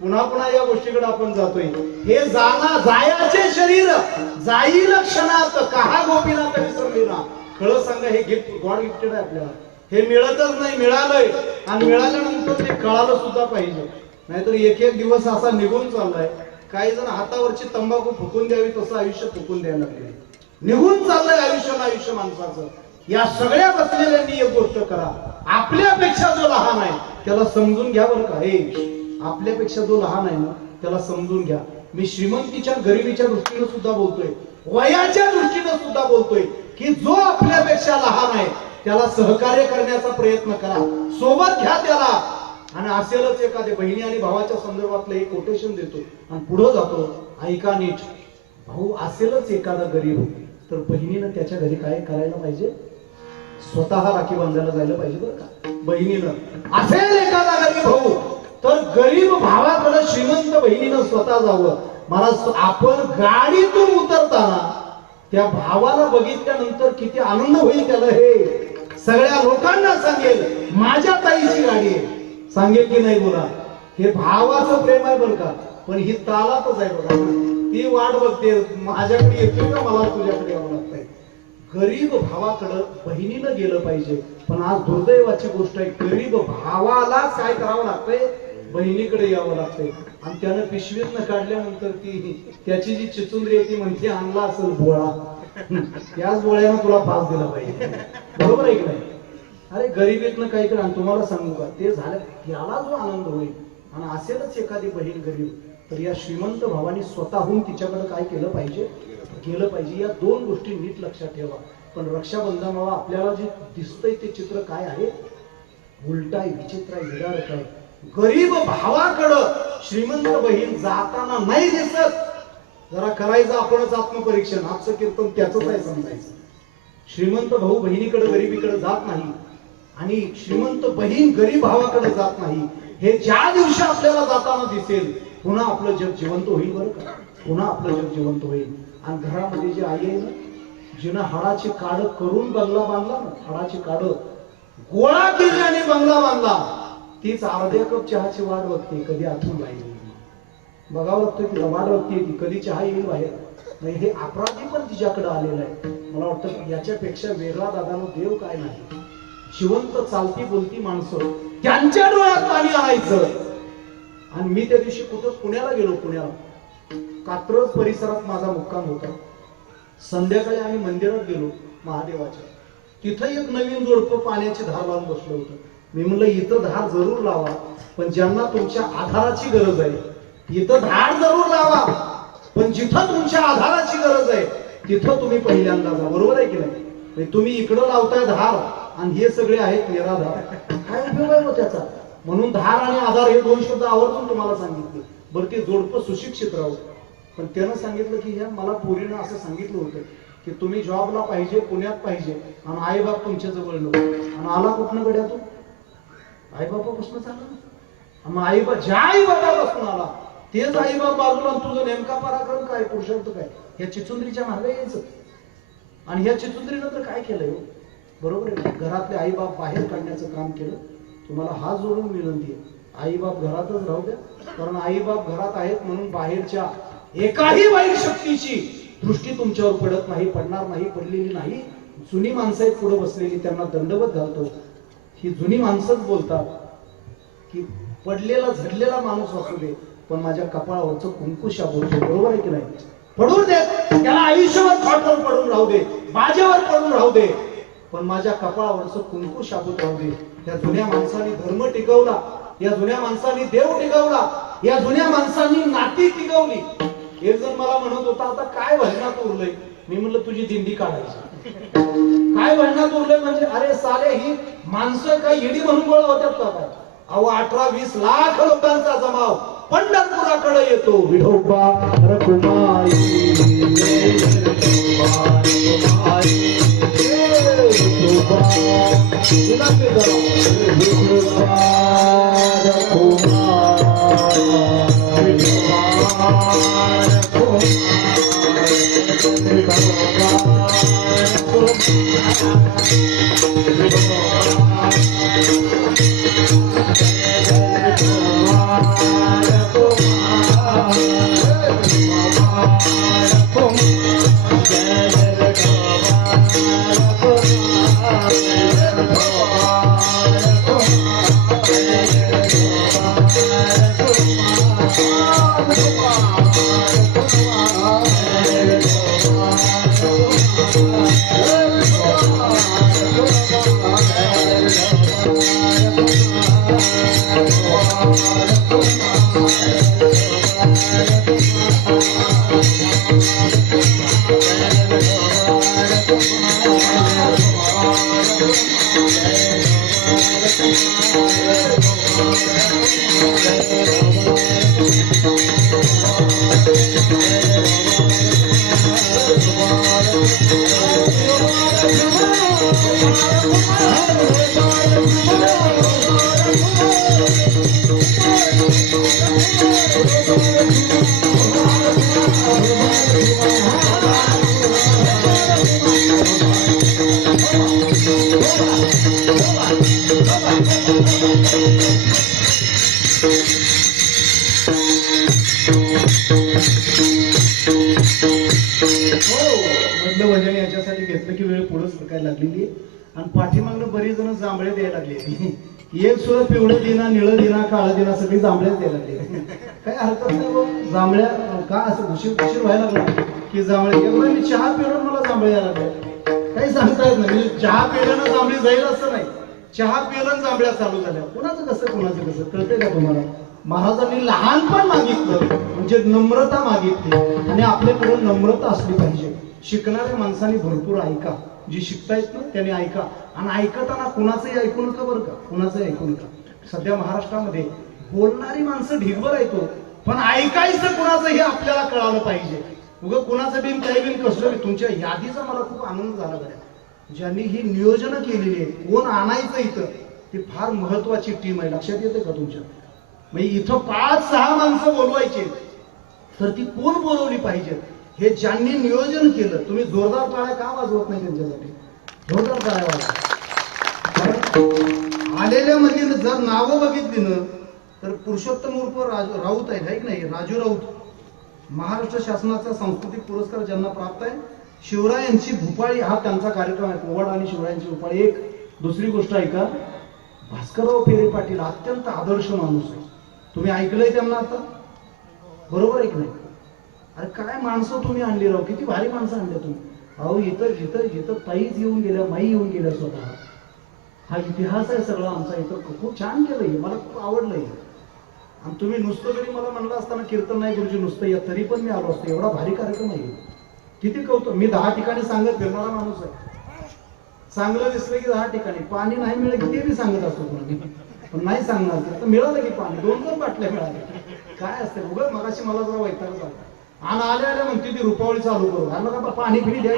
पुन्हा पुन्हा या गोष्टीकडे आपण जातोय. हे जायाचे शरीर जाईल क्षणात, कहा गोपीनाथ विसरले ना. खरं सांगा, हे गिफ्ट गॉड गिफ्टेड आहे आपल्याला. हे मिळतच नाही, मिळालंय. आणि मिळाल्यानंतर ते कळालं सुद्धा पाहिजे. नाहीतर एक एक दिवस असा निघून चाललाय. काही जण हातावरची तंबाखू फुकून द्यावी तसं आयुष्य फुकून द्यायला लागले. निघून चाललंय आयुष्य माणसाचं. या सगळ्या बसलेल्यांनी एक गोष्ट करा, आपल्यापेक्षा जो लहान आहे त्याला समजून घ्या बरं का. हे आपल्यापेक्षा जो लहान आहे ना त्याला समजून घ्या. मी श्रीमंतीच्या गरिबीच्या दृष्टीने सुद्धा बोलतोय, वयाच्या दृष्टीने सुद्धा बोलतोय, की जो आपल्यापेक्षा लहान आहे त्याला सहकार्य करण्याचा प्रयत्न करा, सोबत घ्या त्याला. आणि असेलच एखाद्या बहिणी आणि भावाच्या संदर्भातलं एक कोटेशन देतो आणि पुढे जातो, ऐका नीट. भाऊ असेलच एखादा गरीब, तर बहिणीनं त्याच्या घरी काय करायला पाहिजे, स्वतः राखी बांधायला जायला पाहिजे बरं का. बहिणीनं असेल एखादा गरीब भाऊ, तर गरीब भावाकडे श्रीमंत बहिणीनं स्वतः जावं. मला आपण गाडीतून उतरताना त्या भावाला बघितल्यानंतर किती आनंद होईल त्याला, हे सगळ्या लोकांना सांगेल, माझ्या ताईची गाडी आहे. सांगेल की नाही बोला. हे भावाचं प्रेम आहे बरं का. पण ही तालातच आहे बघा, ती वाट बघते, माझ्याकडे येतो का मला तुझ्याकडे यावं लागतंय. गरीब भावाकडं बहिणीनं गेलं पाहिजे. पण आज दुर्दैवाची गोष्ट आहे, गरीब भावालाच काय करावं लागतंय, बहिणीकडे यावं लागतंय. आणि त्यानं पिशवीतनं काढल्यानंतर त्याची जी चिचुंद्री आहे ती म्हणते, आणला असेल बोळा, त्याच बोळ्यानं तुला पास दिला पाहिजे. बरोबर आहे की नाही. अरे गरिबीतनं काहीतरी. आणि तुम्हाला सांगू का, ते झालं याला जो आनंद होईल. आणि असेलच एखादी बहीण गरीब, तर या श्रीमंत भावानी स्वतःहून तिच्याकडे काय केलं पाहिजे, गेलं पाहिजे. या दोन गोष्टी नीट लक्षात ठेवा. पण रक्षाबंधनाला आपल्याला जे दिसतंय ते चित्र काय आहे, उलट आहे, विचित्र आहे, विदारक आहे. गरीब भावाकडं श्रीमंत बहीण जाताना नाही दिसत. जरा करायचं आपणच आत्मपरीक्षण. आजचं कीर्तन त्याच आहे समजायचं. श्रीमंत भाऊ बहिणीकडे गरिबीकडे जात नाही आणि श्रीमंत बहीण गरीब भावाकडे जात नाही. हे ज्या दिवशी आपल्याला जाताना दिसेल, पुन्हा आपलं जग जिवंत होईल बरं का. पुन्हा आपलं जग जिवंत होईल. आणि घरामध्ये जी आई आहे ना, जिनं हाडाची काढ करून बंगला बांधला ना, हाडाची काढ गोळा केली आणि बंगला बांधला, तीच अर्ध्या कप चहाची वाट बघते, कधी आतून बाहेर बघावं लागतं. तिला वाट बघते ती कधी चहा येईल बाहेर. नाही, हे अपराधी पण तिच्याकडे आलेलं आहे. मला वाटतं याच्यापेक्षा वेगळा दादानो देव काय नाही. जिवंत चालती बोलती माणसं, त्यांच्या डोळ्यात पाणी आणायचं. आणि मी त्या दिवशी कुठं पुण्याला गेलो, पुण्याला कात्रज परिसरात माझा मुक्काम होता. संध्याकाळी आम्ही मंदिरात गेलो महादेवाच्या. तिथं एक नवीन जोडपं पाण्याची धार लावून बसलं होतं. मी म्हणलं इथं धार जरूर लावा, पण ज्यांना तुमच्या आधाराची गरज आहे इथं धार जरूर लावा, पण जिथं तुमच्या आधाराची गरज आहे तिथं तुम्ही पहिल्यांदा जा. बरोबर आहे की नाही. तुम्ही इकडं लावताय धार आणि हे सगळे आहेत निराधार, काय उपयोग आहे मग त्याचा. म्हणून धार आणि आधार हे दोन शब्द आवर्जून तुम्हाला सांगितले. बरं ते जोडपं सुशिक्षित राहू, पण त्यानं सांगितलं की ह्या मला पोरीनं असं सांगितलं होतं की तुम्ही जॉबला पाहिजे, पुण्यात पाहिजे, आणि आई बाप तुमच्या जवळ नको. आणि आला कुठनं गड्यातून, आई बापापासून आला ना. मग आई बाप ज्या आई बापापासून आला तेच आई बाप बाजूला, तुझं नेमका पराक्रम काय, पुरुषार्थ काय, ह्या चिचुंद्रीच्या मागे यायचं. आणि ह्या चिचुंद्रीनं तर काय केलंय हो, बरोबर आहे. घरातले आई बाप बाहेर काढण्याचं काम केलं. तुम्हाला हात जोडून विनंती आहे, आई बाप घरातच राहू द्या. कारण आई बाप घरात आहेत म्हणून बाहेरच्या एकाही वाईट शक्तीची दृष्टी तुमच्यावर पडत नाही, पडणार नाही, पडलेली नाही. जुनी माणसं आहेत पुढे बसलेली, त्यांना दंडवत घालतो. ही जुनी माणसंच बोलतात की पडलेला झडलेला माणूस असू दे, पण माझ्या कपाळावरचं कुंकू शाबूचे. बरोबर आहे की नाही. पडून दे त्याला, आयुष्यभर फाटवर पडून राहू दे, बाजेवर पडून राहू दे, पण माझ्या कपाळावरचं कुंकू शाबूत राहू दे. या जुन्या माणसांनी धर्म टिकवला, या जुन्या माणसांनी देव टिकवला, या जुन्या माणसांनी नाती टिकवली. एक जण मला म्हणत होता आता काय भजनात उरलंय. मी म्हणलं तुझी दिंडी काढायची. काय भजनात उरलंय म्हणजे, अरे साले ही माणसं काय येडी म्हणून गोळा होत्यात का काय. अहो 18-20 लाख लोकांचा जमाव पंढरपुराकडे येतो. विठोबा रखुमाई, मधलं वजन याच्यासाठी घेतलं की वेळ पुढे सरकायला लागलेली आहे. आणि पाठीमागनं बरीच जण जांभळे द्यायला लागले. एक सुद्धा पिवळं दिना, निळं दिना, काळं दिना, सगळी जांभळ्याच द्यायला लागले. काय हरकत नाही बघ, जांभळ्या का असं उशीर उशीर व्हायला लागला की जांभळे एकदा मी चहा पिऊन मला जांभळे यायला लागले. काही सांगता येत नाही, म्हणजे चहा पिल्यानं जांभळी जाईल असं नाही, चहा पिलं जांभळ्या चालू झाल्या. कुणाचं कसं कळतंय का तुम्हाला? महाराजांनी लहानपण मागितलं म्हणजे नम्रता मागितली, आणि आपल्याकडे नम्रता असली पाहिजे. शिकणाऱ्या माणसांनी भरपूर ऐका, जी शिकतायत ना त्यांनी ऐका, आणि ऐकताना कुणाचंही ऐकू नका बरं का, कुणाचंही ऐकू नका. सध्या महाराष्ट्रामध्ये बोलणारी माणसं ढिगभर ऐकतो, पण ऐकायचं कुणाचं हे आपल्याला कळालं पाहिजे. उगं कुणाचं बिन काही बिन कसलं बी. तुमच्या यादीचा मला खूप आनंद झाला बरं, ज्यांनी ही नियोजन केलेली आहे, कोण आणायचं इथं, ती फार महत्वाची टीम आहे. लक्षात येते का तुमच्या? म्हणजे इथं 5-6 माणसं बोलवायची, तर ती कोण बोलवली पाहिजे हे ज्यांनी नियोजन केलं. तुम्ही जोरदार टाळ्या का वाजवत नाही त्यांच्यासाठी? जोरदार टाळ्या वाजवा. आलेल्या मध्ये जर नावं बघितली ना, तर पुरुषोत्तम उर्फ राऊत आहे की नाही, राजू राऊत, महाराष्ट्र शासनाचा सांस्कृतिक पुरस्कार ज्यांना प्राप्त आहे. शिवरायांची भूपाळी हा त्यांचा कार्यक्रम आहे, पोवाड आणि शिवरायांची भूपाळी. एक दुसरी गोष्ट ऐका, भास्करराव फेरे पाटील अत्यंत आदर्श माणूस आहे. तुम्ही ऐकलंय त्यांना आता, बरोबर आहे की नाही? अरे काय माणसं तुम्ही आणली राव, किती भारी माणसं आणल्या तुम्ही. अहो इथं जिथं जिथं ताईच येऊन गेल्या, माई येऊन गेल्या स्वतः. हा इतिहास आहे सगळा आमचा. इथं खूप छान केलंय, मला खूप आवडलंय. आणि तुम्ही नुसतं जरी मला म्हणलं असताना कीर्तन नाही गुरुजी नुसतं या, तरी पण मी आलो असतो. एवढा भारी कार्यक्रम आहे. किती कौतुक. मी 10 ठिकाणी सांगत फिरणारा माणूस आहे. चांगलं दिसलं की 10 ठिकाणी, पाणी नाही मिळेल की ते मी सांगत असतो कोणी, पण नाही सांगणार तर मिळालं की पाणी 2-2 बाटल्या मिळाल्या. काय असते उगाच. मगाशी मला जरा वैतागच आला, आणि आल्या म्हणते ती रुपावळी चालू करू. अरे का पाणी पिणी द्या.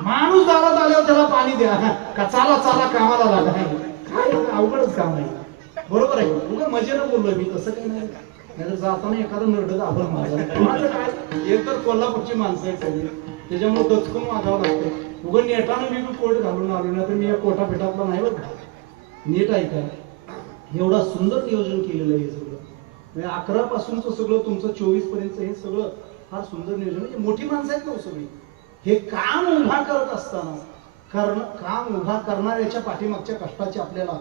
माणूस दारात आल्यावर त्याला पाणी द्या का, चाला चाला कामाला लागा. काय अवघडच काम आहे, बरोबर आहे. उगा मजेनं बोललोय मी, तसं काही नाही. नाहीतर जाताना एखादं नरडत आभार माझं काय. एक तर कोल्हापूरची माणसं आहेत सगळी, त्याच्यामुळे दचकून वागावं लागतं. उगा नेटानं मी कोट घालून आलो ना, तर मी या कोटा पिठातला नाही बघ. नीट ऐका, एवढा सुंदर नियोजन केलेलं आहे सगळं. म्हणजे 11 पासूनचं सगळं तुमचं 24 पर्यंत हे सगळं फार सुंदर नियोजन. म्हणजे मोठी माणसं आहेत ना सगळी. हे काम उभा करत असताना, काम उभा करणाऱ्याच्या पाठीमागच्या कष्टाची आपल्याला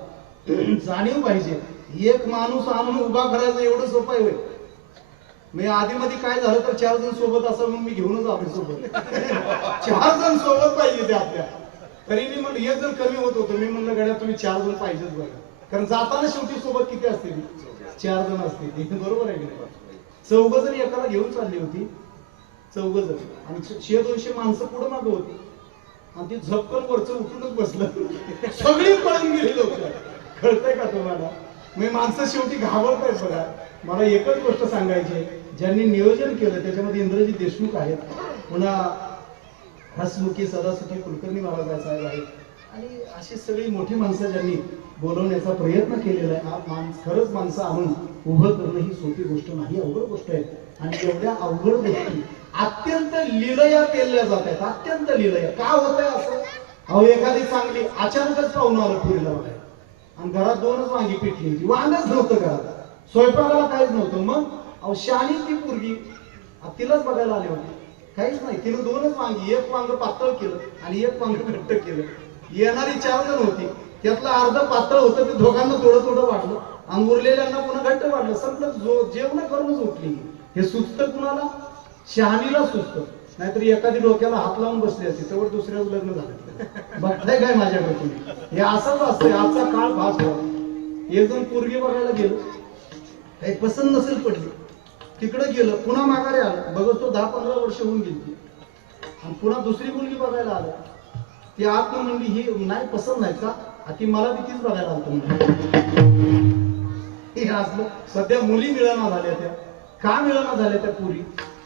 जाणीव पाहिजे. एक माणूस आणून उभा करायचं एवढं सोपं आहे. मी आधी मध्ये काय झालं तर 4 जण सोबत असं म्हणून मी घेऊनच आलो सोबत. 4 जण सोबत पाहिजे ते आपल्या. तरी मी म्हणलं 1 जण कमी होत होतो. मी म्हणलं गड्या तुम्ही 4 जण पाहिजेच बघा, कारण जाताना शेवटी सोबत किती असतील? 4 जण असतील. बरोबर आहे की नाही? 4 जण एकाला घेऊन चालली होती, 4 जण, आणि 100-200 माणसं पुढे मागं होती. आणि ती झपकन वरचं उठूनच बसलं, सगळी पळून गेली लोक. कळतंय का तुम्हाला? मी माणसं शेवटी घाबरतायत बघा. मला एकच गोष्ट सांगायची आहे, ज्यांनी नियोजन केलं त्याच्यामध्ये इंद्रजीत देशमुख आहेत, पुन्हा हसमुखी सदासुखी कुलकर्णी महाराज साहेब आहेत, आणि अशी सगळी मोठी माणसं ज्यांनी बोलवण्याचा प्रयत्न केलेला आहे. खरंच माणसं आणून उभं करणं ही सोपी गोष्ट नाही, अवघड गोष्ट आहे. आणि एवढ्या अवघड गोष्टी अत्यंत लीलया केल्या जात आहेत, अत्यंत लीलया. का होत आहे असं? अहो एखादी चांगली अचानकच पाहून आलं पुरीला बघायला, आणि घरात 2च वांगी पिटली होती, वांगच नव्हतं घरात, स्वयंपाकाला काहीच नव्हतं. मग अहो शहाणी ती पोरगी, तिलाच बघायला आले होते, काहीच नाही. तिनं 2च वांगी, एक वांग पातळ केलं आणि एक वांग घट्ट केलं. येणारी 4 जण होती, त्यातलं अर्ध पातळ होतं, ते दोघांना थोडं थोडं वाढलं आणि उरलेल्यांना पुन्हा घट्ट वाढलं. संपलं, जेवण करूनच उठली. हे सुचतं कुणाला? शहाणीला सुचतं. नाहीतर एखादी डोक्याला हात लावून बसली असते, तेवढं दुसऱ्याच लग्न झालं. बघताय काय माझ्याकडे? हे असंच असतंय, आजचा काळ फास्ट होता. एक जण पोरगी बघायला गेलो, काही पसंत नसेल पडली, तिकडे गेलं, पुन्हा माघारी आलं. बघत तो 10-15 वर्ष होऊन गेली आणि पुन्हा दुसरी मुलगी बघायला आलं. ती आत म्हणली ही नाही पसंत नाही का? ती मला बी तीच बघायला आलतो. हे असलं सध्या मुली मिळना झाल्या. त्या का मिळना झाल्या त्या पोरी?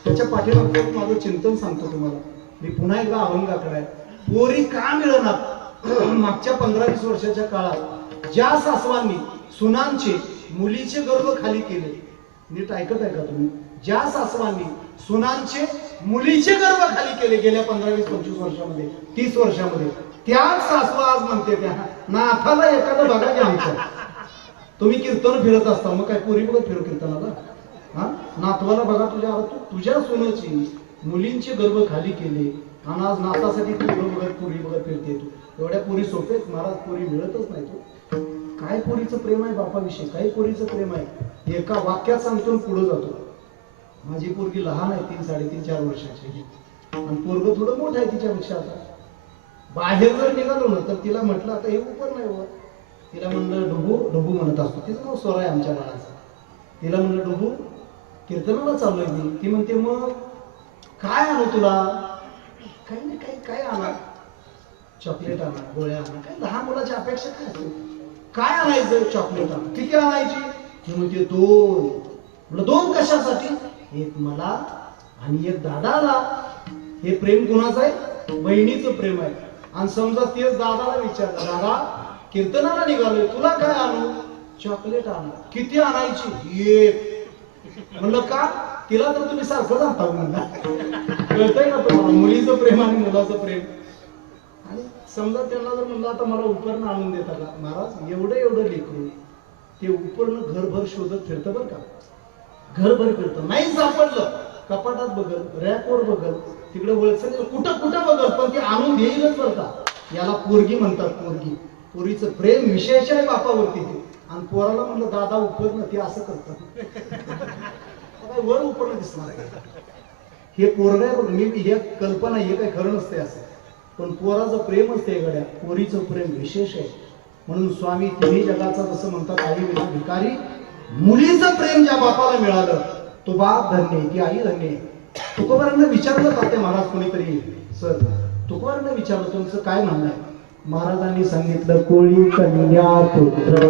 त्याच्या पाठीमागचं माझं चिंतन सांगतो तुम्हाला. मी पुन्हा एकदा अभंगाकडे आहे. पोरी का मिळणार? मागच्या 15-20 वर्षाच्या काळात ज्या सासवांनी सुनांचे मुलीचे गर्भ खाली केले, नीट ऐकत आहे का तुम्ही? ज्या सासवांनी सुनांचे मुलीचे गर्भ खाली केले गेल्या 15-20-25 वर्षामध्ये, 30 वर्षामध्ये, त्याच सासवा आज म्हणते त्या नाथाला एखादं बघा की आमच्या. तुम्ही कीर्तन फिरत असता, मग काय पोरी बघत फिरू कीर्तनाला? हा, नातवाला बघा तुझ्या सुनेची मुलींचे गर्भ खाली केले आणि आज नातासाठी तू बघत पोरी बघत फिरते. तू एवढ्या पोरी सोपेच महाराज, पोरी मिळतच नाही. तू काय पोरीचं प्रेम आहे बापाविषयी, काय पोरीचं प्रेम आहे? एका वाक्यात सांगतो पुढे जातो. माझी पोरगी लहान आहे, 3-3.5-4 वर्षाची, आणि पोरग थोडं मोठं आहे तिच्यापेक्षा. आता बाहेर जर निघालो ना तर तिला म्हटलं आता हे उपर नाही वर, तिला म्हणलं डुबू, डुबू म्हणत असतो, तिचं नाव स्वर आहे आमच्या बाळाचं. तिला म्हणलं डुबू कीर्तनाला चाललोय मी. ती म्हणते मग काय आणू तुला? काही नाही, काही काय आणा, चॉकलेट आणा, गोळ्या आणा. काय लहान मुलाची अपेक्षा काय असते? काय आणायचं? चॉकलेट आणा. किती आणायची? ती म्हणते 2. म्हणलं 2 कशासाठी? एक मला आणि एक दादाला. हे प्रेम कुणाचं आहे? बहिणीचं प्रेम आहे. आणि समजा तेच दादाला विचारलं, दादा कीर्तनाला निघालोय, तुला काय आणू? चॉकलेट आणा. किती आणायची? 1. म्हणलं का? तिला तर तुम्ही सारखं जाता म्हणला. कळतंय का तुम्हाला मुलीचं प्रेम आणि मुलाचं प्रेम? आणि समजा त्यांना जर म्हणलं आता मला उपकरण आणून देता का? महाराज एवढं लेकरू ते उपकरण घरभर शोधत फिरतं बरं का, घरभर फिरतं. नाही सापडलं कपाटात बघल, रॅकवर बघल, तिकडे वळसं कुठं बघल, पण ते आणून देईलच बरं का. याला पोरगी म्हणतात. पोरगी, पोरीचं प्रेम विशेष आहे बापावरती. आणि पोराला म्हणलं दादा उपकरण, ते असं करतात. वर उपकरण दिसणार आहे. हे पोरग आहे बघ, मी हे कल्पना, हे काही खरं नसते असं, पण पोराचं प्रेम असते गड्या. पोरीचं प्रेम विशेष आहे. म्हणून स्वामी तिन्ही जगाचा जसं म्हणतात आई विना भिकारी, मुलीचं प्रेम ज्या बापाला मिळालं तो बाप धन्य, ती आई धन्य. तुकोबारांना विचारलं तात्या महाराज कोणीतरी, सर तुकोबारांना विचारलं तुमचं काय म्हणणं आहे? महाराजांनी सांगितलं कोळी कन्या पुत्र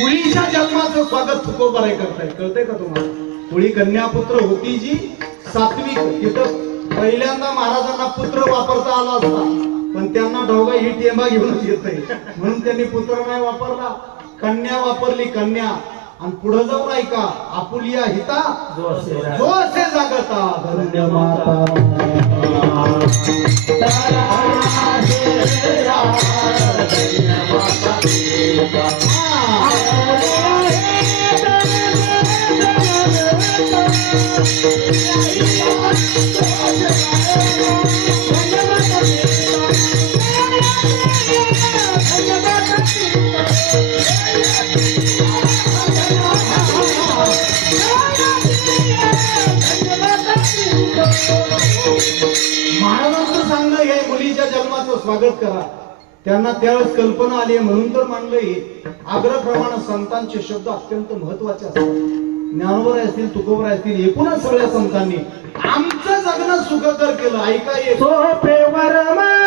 मुलीच्या जन्माचं स्वागत तुकोबाराय करताय. कळतंय का तुम्हाला? मुली कन्यापुत्र होती जी सात्विक. तिथं पहिल्यांदा महाराजांना पुत्र वापरता आला असता, पण त्यांना ढोगा ही टेंबा घेऊनच येतंय म्हणून त्यांनी पुत्र नाही वापरला, कन्या वापरली. कन्या. आणि पुढे जाऊन ऐका, आपुलिया हिता जोसे जागता धन्य माता. सांगणं हे मुलीच्या जन्माचं स्वागत करा. त्यांना त्यावेळेस कल्पना आली म्हणून तर मानलं हे. आग्रहप्रमाणे संतांचे शब्द अत्यंत महत्वाचे असतात. ज्ञानोबराय असतील, तुकोबराय असतील, एकूणच सगळ्या संतांनी आमचं जगणं सुखकर केलं. ऐका ये सोपेवर आम्हा सांगितले.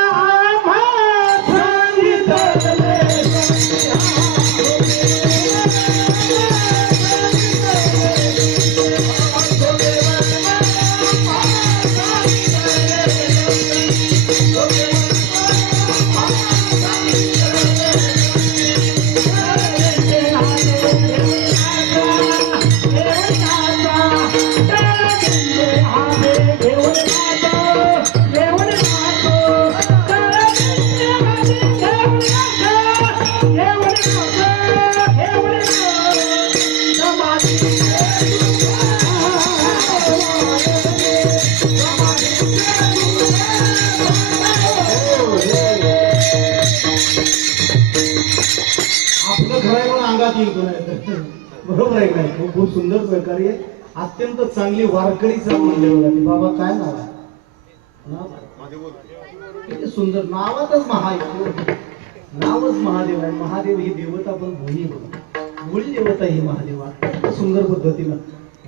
आपलं घर आहे पण अंगात येईल कोणा. बरोबर आहे काय? खूप खूप सुंदर सहकार्य आहे. अत्यंत चांगली वारकरी सर म्हणले बघा. बाबा काय नाव आहे? किती सुंदर नावातच नावच महादेव आहे. महादेव ही देवता पण भोळी बघा, भोळी देवता ही महादेव. अत्यंत सुंदर पद्धतीनं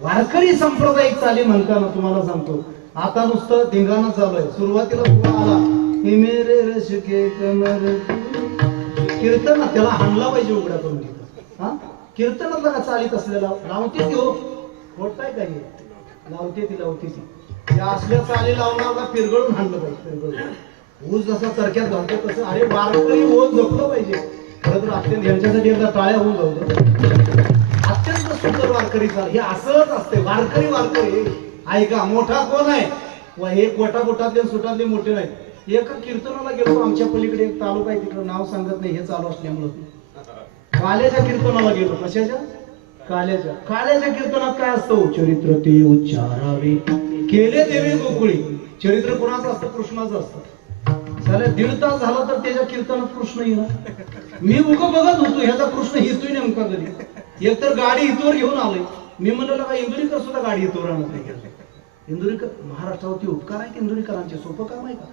वारकरी संप्रदायिक चाली म्हणताना तुम्हाला सांगतो. आता नुसतं धिंगाणा चालू आहे. सुरुवातीला पुढे आला हे मेरे रश के कमर, कीर्तन त्याला हाणला पाहिजे उघड्या करून तिथं. हा कीर्तनातला का चालीत असलेला लावते ती हो, खोटताय काय लावते ती या असल्या चाली लावणारा पिरगळून हाणलं पाहिजे. पिरगळून ऊस जसा चरक्यात घालतो तसं अरे वारकरी ऊस जपलं पाहिजे. खरं तर अत्यंत यांच्यासाठी एकदा टाळ्या होऊन जाऊ. अत्यंत सुंदर वारकरी चाल हे असंच असते. वारकरी ऐका मोठा कोण आहे व हे कोटाबोटातले सुटातले मोठे नाही. एका कीर्तनाला गेलो आमच्या पलीकडे एक तालुका आहे, तिकडं नाव सांगत नाही हे चालू असल्यामुळं. काल्याच्या कीर्तनाला गेलो. कशाच्या? काल्याच्या कीर्तनात काय असतं? चरित्र ते उच्चारावे केले देवे गोकुळी. चरित्र कोणाचं असतं? कृष्णाचं असतं. झालं 1.5 तास झाला तर त्याच्या कीर्तनात कृष्ण येणार. मी उगं बघत होतो ह्याचा कृष्ण येतोय नेमका कधी. एकतर गाडी इथवर घेऊन आलोय. मी म्हणलं का इंदुरीकर सुद्धा गाडी इथवर आणत नाही. इंदुरीकर महाराष्ट्रावरती उपकार आहे. इंदुरीकरांचे सोपं काम आहे का?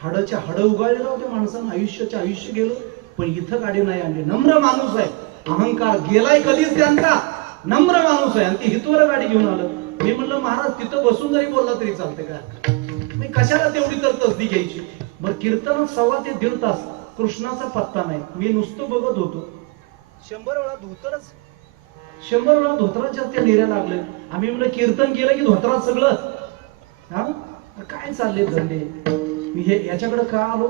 हाडच्या हाड उगाळले राव त्या माणसानं. आयुष्य गेलं पण इथं गाडी नाही आणली. नम्र माणूस आहे. अहंकार गेलाय कधीच त्यांचा. नम्र माणूस आहे आणि ती हितवर गाडी घेऊन आलं. मी म्हणलं महाराज तिथं बसून जरी बोलला तरी चालते काय? मी कशाला तेवढी तर तसदी घ्यायची. बरं कीर्तनात 1.25 ते 1.5 तास कृष्णाचा पत्ता नाही. मी नुसतं बघत होतो. 100 वेळा धोतराच्या त्या नेऱ्या लागले. आम्ही म्हणलं कीर्तन केलं की धोतरात सगळं. हा काय चालले धंदे. मी हे याच्याकडे का आलो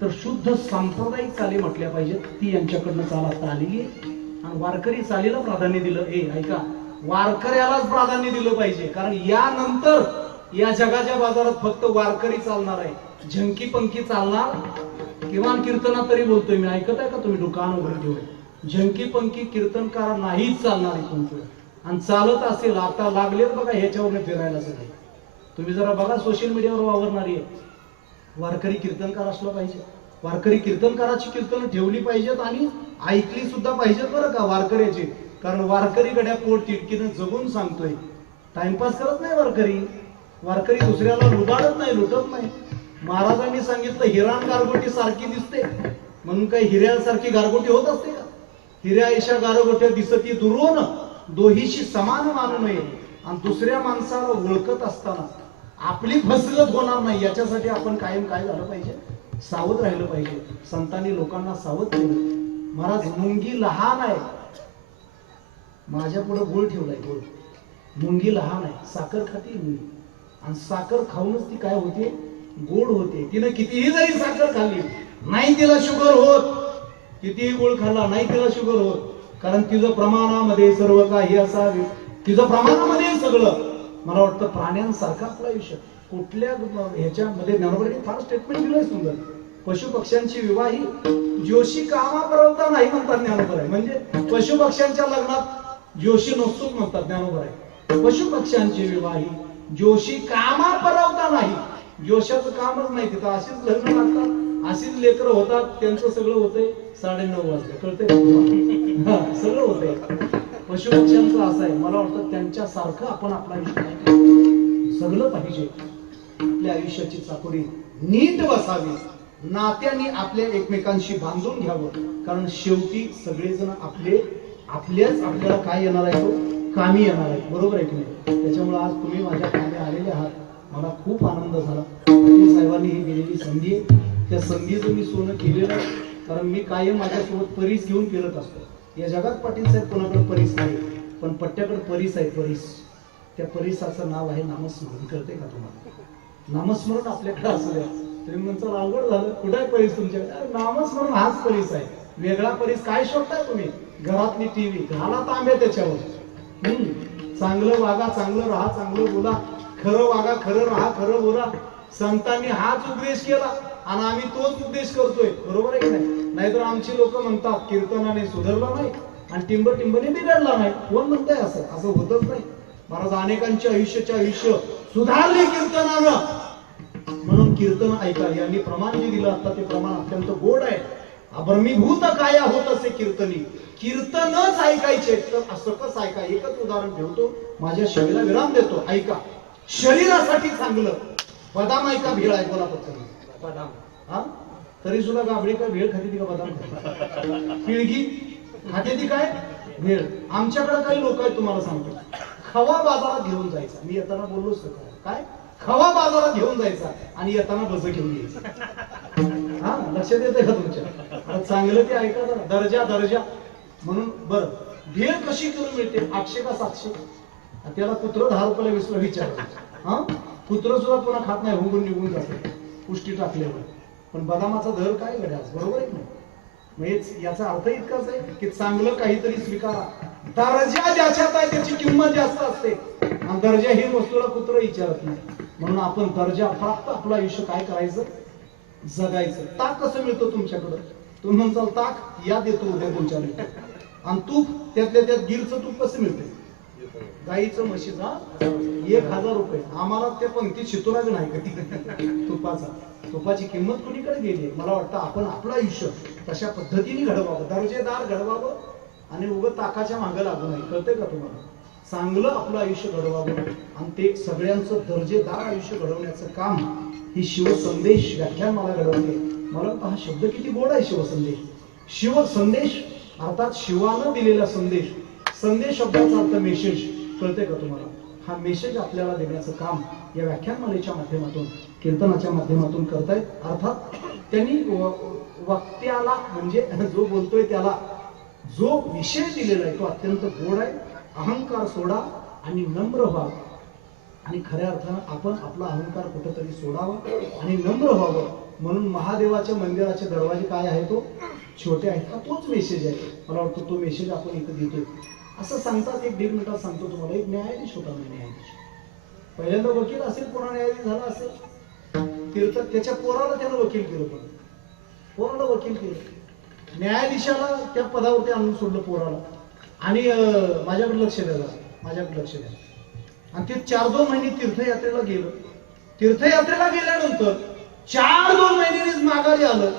तर शुद्ध सांप्रदायिक चाली म्हटल्या पाहिजेत. ती यांच्याकडनं चाल आता आलेली आहे आणि वारकरी चालीला प्राधान्य दिलं. ऐका वारकऱ्यालाच प्राधान्य दिलं पाहिजे. कारण यानंतर या जगाच्या बाजारात फक्त वारकरी चालणार आहे. झंकी पंखी चालणार. किमान कीर्तनात तरी बोलतोय मी. ऐकत आहे का तुम्ही? दुकान वगैरे ठेवून झंकी पंखी कीर्तनकार नाहीच चालणार आहे तुमचं. आणि चालत असेल आता लागलेत बघा ह्याच्यावर फिरायला सगळे. तुम्ही जरा बघा सोशल मीडियावर वावरणारी आहे. वारकरी कीर्तनकार असला पाहिजे. वारकरी कीर्तनकाराची कीर्तन ठेवली पाहिजेत आणि ऐकली सुद्धा पाहिजेत बरं का वारकऱ्याची. कारण वारकरी गड्या पोट तिडकीनं जगून सांगतोय. टाइमपास करत नाही वारकरी दुसऱ्याला लुबाडत नाही, लुटत नाही. महाराजांनी सांगितलं हिराण गारगोटी सारखी दिसते म्हणून काही हिऱ्यासारखी गारगोटी होत असते का? हिऱ्या ऐशा गारगोट्या दिसती दुरून दोहीशी समान मानू नये. आणि दुसऱ्या माणसाला ओळखत असताना आपली फसगत होणार नाही याच्यासाठी आपण कायम काय झालं पाहिजे? सावध राहिलं पाहिजे. संतांनी लोकांना सावध केलं. महाराज मुंगी लहान आहे. माझ्या पुढे गुळ ठेवलाय. गुळ मुंगी लहान आहे. साखर खाती मुंगी आणि साखर खाऊनच ती काय होते? गोड होते. तिनं कितीही जरी साखर खाल्ली नाही तिला शुगर होत. कितीही गुळ खाल्ला नाही तिला शुगर होत. कारण तिचं प्रमाणामध्ये सर्व काही असावे. तिचं प्रमाणामध्ये सगळं. मला वाटतं प्राण्यांसारखं आपलं आयुष्य. कुठल्या ह्याच्यामध्ये ज्ञानोबांनी फार स्टेटमेंट दिलंय सुंदर. पशु पक्ष्यांची विवाही जोशी कामा परवता नाही म्हणतात ज्ञानोबा. म्हणजे पशु पक्ष्यांच्या लग्नात जोशी नसतोच म्हणतात ज्ञानोबा. पशु पक्ष्यांची विवाही जोशी कामा परवता नाही. जोशाचं कामच नाही तिथं. अशीच लग्न लागतात, अशीच लेकरं होतात. त्यांचं सगळं होतंय 9:30 वाजता. कळतंय? सगळं होतंय. पशु पक्ष्यांचं असं आहे. मला वाटतं त्यांच्यासारखं आपण आपलं आयुष्य सगळं पाहिजे. आपल्या आयुष्याची चाकोरी नीट बसावे, नात्याने आपल्या एकमेकांशी बांधून घ्यावं. कारण शेवटी सगळेजण आपल्याला काय येणार आहे तो कामी येणार आहे. बरोबर आहे की नाही? त्याच्यामुळे आज तुम्ही माझ्या कामी आलेले आहात, मला खूप आनंद झाला. पाटील साहेबांनी ही दिलेली संधी आहे, त्या संधीचं मी सोनं केलेलं आहे. कारण मी कायम माझ्यासोबत परीस घेऊन फिरत असतो. या जगात पाटील साहेब कोणाकडे परीस नाही, पण पट्ट्याकडे परीस आहे. परीस, त्या परिसाचं नाव आहे नामस्मरण. कळते का तुम्हाला? नामस्मरण आपल्याकडे असू द्या. तुम्ही म्हणता अवघड झालं, कुठे आहे परीस तुमच्याकडे? नामस्मरण हाच परीस आहे. वेगळा परीस काय शोधताय तुम्ही? घरातली टीव्ही घाला तांबे त्याच्यावर. चांगलं वागा, चांगलं राहा, चांगलं बोला, खरं वागा, खरं राहा, खरं बोला. संतांनी हाच उपदेश केला आणि आम्ही तोच उपदेश करतोय. बरोबर आहे की नाही? नाहीतर आमची लोक म्हणतात कीर्तनाने सुधारला नाही आणि टिंबने बिघडला नाही. कोण म्हणताय असं? असं होतच नाही. महाराज अनेकांचे आयुष्य सुधारले कीर्तनानं. म्हणून कीर्तन ऐका. यांनी प्रमाण जे दिलं आता ते प्रमाण अत्यंत गोड आहे. अब्रमीभूत काया होत असे कीर्तनी. कीर्तनच ऐकायचे तर असं कसं ऐका? एकच उदाहरण ठेवतो, माझ्या शरीराला विराम देतो. ऐका. शरीरासाठी चांगलं बदाम ऐका. भेळ आहे. बोला पटकन. बदाम हा तरी सुद्धा गाबडी काय भेळ खाते ती का बदाम खाते? पिळगी खाते ती काय? भेळ. आमच्याकडे काही लोक आहेत तुम्हाला सांगतो, खवा बाजारात घेऊन जायचा. मी येताना बोललोच काय, खवा बाजारात घेऊन जायचा आणि येताना बस घेऊन यायचं. हा लक्षात येते का तुमच्या? चांगलं ते ऐका जरा. दर्जा म्हणून बरं. भेळ कशी किलो मिळते? 800 का 700? त्याला कुत्र 10 रुपयाला 20 ला विचारलं. हा कुत्र सुद्धा पुन्हा खात नाही, हुंगून निघून जाते पुष्टी टाकल्यावर. पण बदामाचा दर काय गड्या? बरोबर आहे नाही? म्हणजे याचा अर्थ इतकाच आहे की चांगलं काहीतरी स्वीकारा. दर्जा ज्याच्यात आहे त्याची किंमत जास्त असते आणि दर्जा ही वस्तूला कुत्र विचारत नाही. म्हणून आपण दर्जा प्राप्त आपलं आयुष्य काय करायचं? जगायचं. ताक कसं मिळतं तुमच्याकडं? तुम्ही म्हणसाल ताक या देतो उद्या तुमच्याकडे. आणि तूप त्यातल्या त्यात गिरचं तूप कसं मिळते? गाईचं, म्हशीचा 1000 रुपये. आम्हाला त्या पंक्तीत शितोरा बी नाही कधी तुपाची किंमत कुणीकडे गेली? मला वाटतं आपण आपलं आयुष्य तशा पद्धतीने घडवावं, दर्जेदार घडवावं आणि उगं ताकाच्या मागं लागू नाही. कळतंय का तुम्हाला? चांगलं आपलं आयुष्य घडवावं आणि ते सगळ्यांचं दर्जेदार आयुष्य घडवण्याचं काम ही शिवसंदेश व्याख्यान मला घडवते. मला हा शब्द किती गोड आहे, शिवसंदेश. शिवसंदेश अर्थात शिवानं दिलेला संदेश. संदेश शब्दाचा अर्थ मेसेज. कळते का तुम्हाला? हा मेसेज आपल्याला देण्याचं काम या व्याख्यानमालेच्या माध्यमातून, कीर्तनाच्या माध्यमातून करतायत. अर्थात त्यांनी वक्त्याला म्हणजे जो बोलतोय त्याला जो विषय दिलेला आहे तो अत्यंत गोड आहे. अहंकार सोडा आणि नम्र व्हा. आणि खऱ्या अर्थानं आपण आपला अहंकार कुठेतरी सोडावा आणि नम्र व्हावं. म्हणून महादेवाच्या मंदिराचे दरवाजे काय आहे? तो छोटे आहेत. तोच मेसेज आहे. मला वाटतं तो मेसेज आपण इथं देतोय. असं सांगतात, 1-1.5 मिनिटात सांगतो तुम्हाला. एक न्यायाधीश होता. न्यायाधीश पहिल्यांदा वकील असेल, पुन्हा न्यायाधीश झाला असेल. तीर्थ त्याच्या पोराला त्यानं वकील केलं. पण पोराला वकील केलं. न्यायाधीशाला त्या पदावरती आणून सोडलं पोराला. आणि माझ्याकडे लक्ष द्या. आणि ते 4-2 महिने तीर्थयात्रेला गेलं. तीर्थयात्रेला गेल्यानंतर 4-2 महिन्यांनीच माघारी आलं.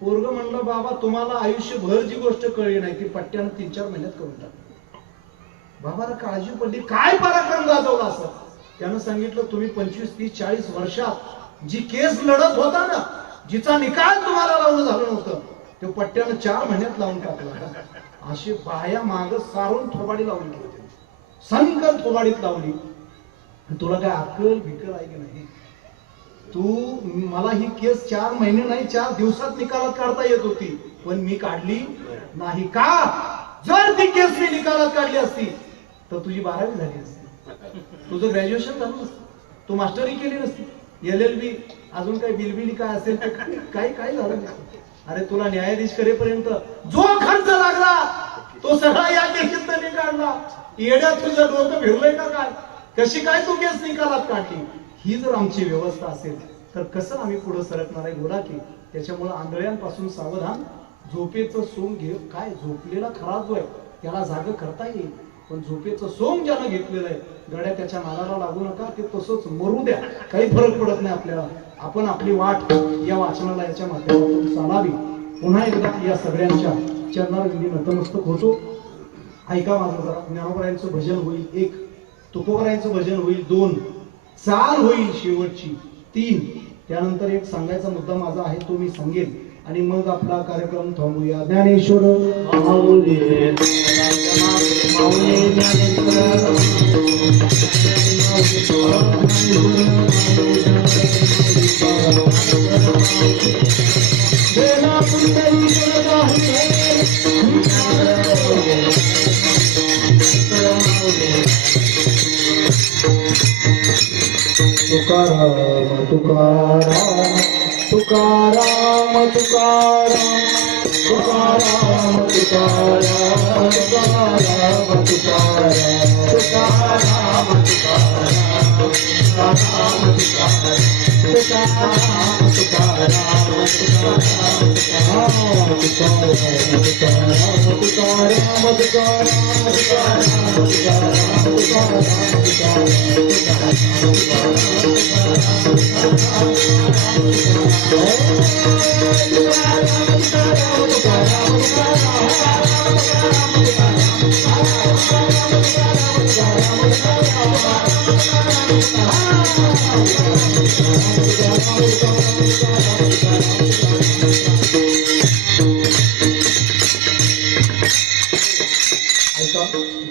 पोरग म्हणलं, बाबा तुम्हाला आयुष्यभर जी गोष्ट कळली नाही ती पट्ट्यानं 3-4 महिन्यात करून टाक. बाबाला काळजी पडली, काय पराक्रम गाजवला असं. त्यानं सांगितलं, तुम्ही 25, 30, 40 वर्षात जी केस लढत होता ना, जिचा निकाल तुम्हाला लावून झालं नव्हतं, तो पट्ट्यानं 4 महिन्यात लावून टाकला. अशी बाया माग सारून थोबाडी लावली होती. संकल थोबाडीत लावली. तुला काय अक्कल भिकल आहे की नाही? तू मला ही केस 4 महिने नाही 4 दिवसात निकालात काढता येत होती, पण मी काढली नाही. का? जर ती केस मी निकालात काढली असती तर तुझी 12वी झाली असती, तुझं ग्रॅज्युएशन झालं नसतं, तू मास्टरी केली नसती, LLB अजून काही बिलबिली काय असेल तर काही झालं नाही. अरे तुला न्यायाधीश करेपर्यंत जो खर्च लागला तो सगळा या केसीत काढला. येड्या तुझं डोकं फिरलंय का काय? कशी काय तू केस निकालात काढली? ही जर आमची व्यवस्था असेल तर कसं आम्ही पुढे सरकणार आहे? बोला की. त्याच्यामुळे आंधळ्यांपासून सावधान. झोपेचं सोंग घे. काय झोपलेला खरा जो आहे त्याला जाग करता येईल, पण झोपेचं सोंग ज्यानं घेतलेलं आहे गड्या त्याच्या नादाला लागू नका. ते तसंच मरू द्या, काही फरक पडत नाही आपल्याला. आपण आपली वाट या वाचनालयाच्या माध्यमातून चालावी. पुन्हा एकदा या सगळ्यांच्या चरणारविंदी नतमस्तक होतो. ऐका माझं जरा. ज्ञानोबरायांचं भजन होईल 1, तुकोबरायांचं भजन होईल 2, 4 होईल शेवटची 3, त्यानंतर एक सांगायचा मुद्दा माझा आहे तो मी सांगेन आणि मग आपला कार्यक्रम थांबूया. ज्ञानेश्वर माऊली माऊली ज्ञानेश्वर वेणा पुंडरी तुकाराम तुकाराम तुकाराम तुकाराम तुकाराम तुकाराम तुकाराम तुकाराम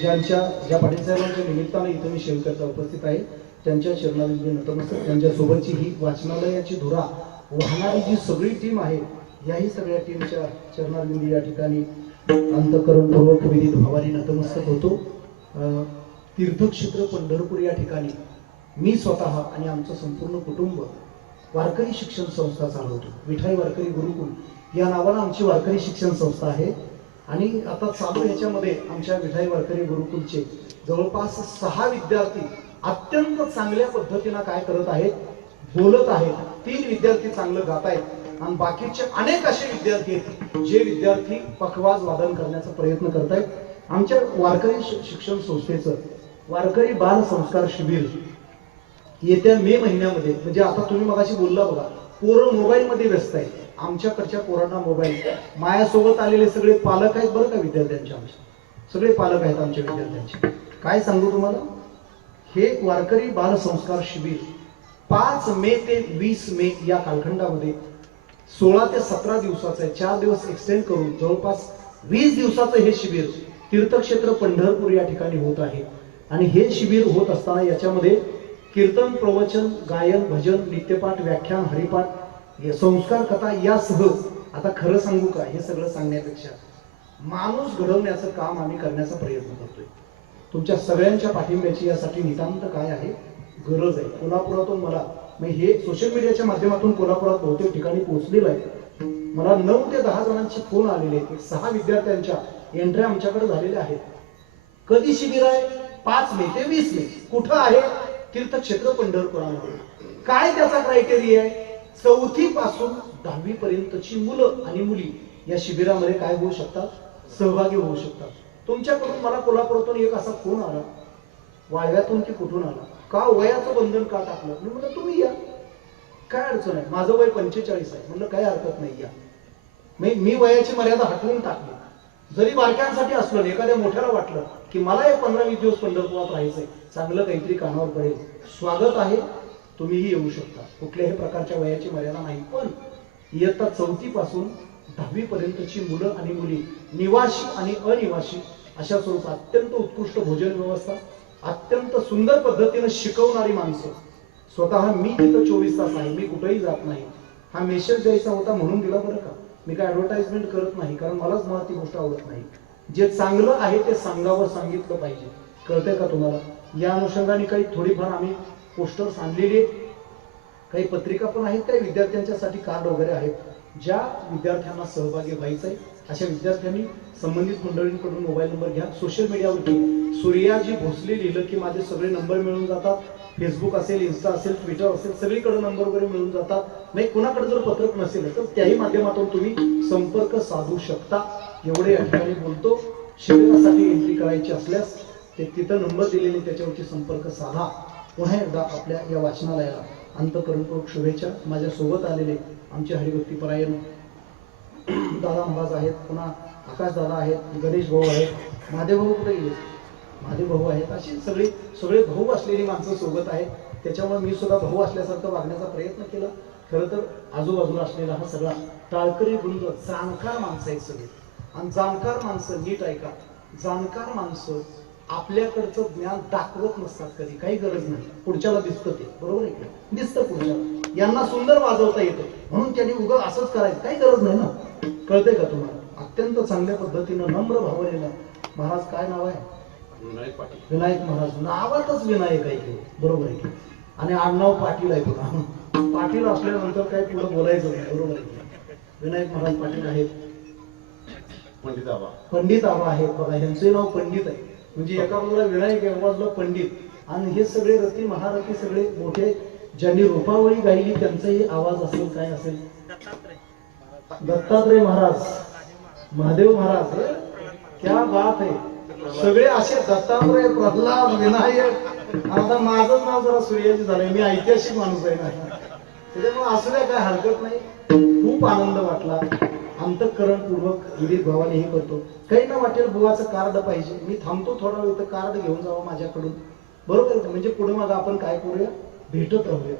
ज्यांच्या ज्या पाटील साहेबांच्या निमित्ताने इथे मी शेवकरता उपस्थित आहे त्यांच्या चरणाला मी नतमस्तक. त्यांच्यासोबतची ही वाचनालयाची धुरा वाहणारी जी सगळी टीम आहे याही सगळ्या टीमच्या चरणाविंदी या ठिकाणी अंतःकरणपूर्वक विनीत भावाने नतमस्तक होतो. तीर्थक्षेत्र पंढरपूर या ठिकाणी मी स्वतः आणि आमचं संपूर्ण कुटुंब वारकरी शिक्षण संस्था चालवतो. विठाई वारकरी गुरुकुल या नावानं आमची वारकरी शिक्षण संस्था आहे आणि आता चालू ह्याच्यामध्ये आमच्या विठाई वारकरी गुरुकुलचे जवळपास 6 विद्यार्थी अत्यंत चांगल्या पद्धतीनं काय करत आहेत, बोलत आहेत. 3 विद्यार्थी चांगलं गात आहेत आणि बाकीचे अनेक असे विद्यार्थी आहेत जे विद्यार्थी पखवाज वादन करण्याचा प्रयत्न करत आहेत. आमच्या वारकरी शिक्षण संस्थेचं वारकरी बाल संस्कार शिबिर येत्या मे महिन्यामध्ये, म्हणजे आता तुम्ही मगाशी बोलला बघा, पोरं मोबाईल मध्ये व्यस्त आहेत. आमच्याकडच्या पोरांना मोबाईल, माझ्यासोबत आलेले सगळे पालक आहेत बरं का विद्यार्थ्यांचे, आमचे सगळे पालक आहेत आमच्या विद्यार्थ्यांचे. काय सांगू तुम्हाला, हे वारकरी बाल संस्कार शिबिर 5 मे ते 20 मे या कालखंडामध्ये 16 ते 17 दिवसाचं आहे. 4 दिवस एक्सटेंड करून जवळपास 20 दिवसाचं हे शिबिर तीर्थक्षेत्र पंढरपूर या ठिकाणी होत आहे. आणि हे शिबिर होत असताना याच्यामध्ये कीर्तन, प्रवचन, गायन, भजन, नित्यपाठ, व्याख्यान, हरिपाठ, संस्कार कथा यासह, आता खरं सांगू का, हे सगळं सांगण्यापेक्षा माणूस घडवण्याचं काम आम्ही करण्याचा प्रयत्न करतोय. तुमच्या सगळ्यांच्या पाठिंब्याची यासाठी नितांत काय आहे, गरज आहे. कोल्हापुरातून मला हे सोशल मीडियाच्या माध्यमातून कोल्हापुरात बहुतेक ठिकाणी पोहोचलेलं आहे. मला 9 ते 10 जणांचे फोन आलेले आहेत. 6 विद्यार्थ्यांच्या एंट्री आमच्याकडे झालेल्या आहेत. कधी शिबिर आहे? 5 मे ते 20 मे. कुठं आहे? तीर्थक्षेत्र पंढरपुरामध्ये. काय त्याचा क्रायटेरिया आहे? 4थी पासून 10वी पर्यंतची मुलं आणि मुली या शिबिरामध्ये काय होऊ शकतात, सहभागी होऊ शकतात. तुमच्याकडून मला कोल्हापुरातून एक असा फोन आला, वाळव्यातून की कुठून आला, का वयाचं बंधन का टाकलं? मी म्हटलं तुम्ही या, काय अडचण आहे, माझं वय 45 आहे. म्हटलं काय हरकत नाही, या. मी वयाची मर्यादा हटवून टाकली. जरी बारक्यांसाठी असलं, एखाद्या मोठ्याला वाटलं की मला एक 15-20 दिवस पंढरपुरात राहायचंय, चांगलं काहीतरी कानावर पडेल, स्वागत आहे, तुम्हीही येऊ शकता. कुठल्याही प्रकारच्या वयाची मर्यादा नाही. पण इयत्ता 4थी पासून 10वी पर्यंतची मुलं आणि मुली, निवासी आणि अनिवासी अशा स्वरूपात अत्यंत उत्कृष्ट भोजन व्यवस्था, अत्यंत सुंदर पद्धतीने शिकवणारी माणसं. स्वतः मी तिथं 24 तास आहे, मी कुठेही जात नाही. हा मेसेज द्यायचा होता म्हणून दिला बरं का. मी काय ऍडव्हर्टाइजमेंट करत नाही, कारण मलाच मुळात ती गोष्ट आवडत नाही. जे चांगलं आहे ते सांगावं, सांगितलं पाहिजे. कळतंय का तुम्हाला? या अनुषंगाने काही थोडीफार आम्ही पोस्टर्स आणलेले, काही पत्रिका पण आहेत, काही विद्यार्थ्यांच्यासाठी कार्ड वगैरे आहेत. ज्या विद्यार्थ्यांना सहभागी व्हायचंय अशा विद्यार्थ्यांनी संबंधित मंडळींकडून मोबाईल नंबर घ्या. सोशल मीडियावरती सूर्याजी भोसले लिहिलं की माझे सगळे नंबर मिळून जातात. फेसबुक असेल, इन्स्टा असेल, ट्विटर असेल, सगळीकडे नंबर वगैरे मिळून जातात. नाही कुणाकडे जर पत्रक नसेल तर त्याही माध्यमातून तुम्ही संपर्क साधू शकता. एवढे या ठिकाणी बोलतो. शिबिरासाठी एंट्री करायची असल्यास ते तिथं नंबर दिलेले त्याच्यावरती संपर्क साधा. पुन्हा एकदा आपल्या या वाचनालयाला अंतःकरणपूर्वक शुभेच्छा. माझ्या सोबत आलेले आमचे हरिभक्ती परायण दादा महाराज आहेत, पुन्हा आकाश दादा आहेत, गणेश भाऊ आहेत, महादेव भाऊ कुठे गेले, महादेव भाऊ आहेत. अशी सगळे भाऊ असलेली माणसं सोबत आहेत. त्याच्यामुळे मी सुद्धा भाऊ असल्यासारखं वागण्याचा प्रयत्न केला. खरं तर आजूबाजूला असलेला हा सगळा टाळकरी वृंद जाणकार माणसं आहेत सगळे. आणि जाणकार माणसं नीट ऐका, जाणकार माणसं आपल्याकडचं ज्ञान दाखवत नसतात कधी, काही गरज नाही. पुढच्याला दिसतं ते, बरोबर आहे का? दिसतं पुढच्याला, यांना सुंदर वाजवता येतं म्हणून त्यांनी उगा असंच करायचं, काही गरज नाही ना. कळतंय का तुम्हाला? अत्यंत चांगल्या पद्धतीनं नम्र भावनेनं महाराज, काय नाव आहे? विनायक महाराज. नावातच विनायक आहे की, बरोबर आहे की? आणि आडनाव पाटील आहे पुन्हा. पाटील असल्यानंतर काही पुढे बोलायचं नाही, बरोबर आहे की? विनायक महाराज पाटील आहेत. पंडित आबा आहेत बघा, यांचे नाव पंडित आहे. म्हणजे एका बाजूला विनायक, एका बाजूला पंडित. आणि हे सगळे रती महारथी सगळे मोठे ज्यांनी रूपावळी गायली त्यांचाही आवाज असेल, काय असेल? दत्तात्रय महाराज, महादेव महाराज, क्या बात आहे. सगळे असे दत्तात्रय, प्रल्हाद, विनायक. आता माझंच नाव जरा सूर्याजी झालंय, मी ऐतिहासिक माणूस आहे ना, त्याच्यामुळे असू द्या, काय हरकत नाही. खूप आनंद वाटला. अंतःकरणपूर्वक विविध भावाने हे करतो. काही ना वाटेल बुवाचं कार्ड पाहिजे, मी थांबतो थोडा वेळ, तर कार्ड घेऊन जावं माझ्याकडून, बरोबर आहे? म्हणजे पुढे मग आपण काय करूया, भेटत राहूया.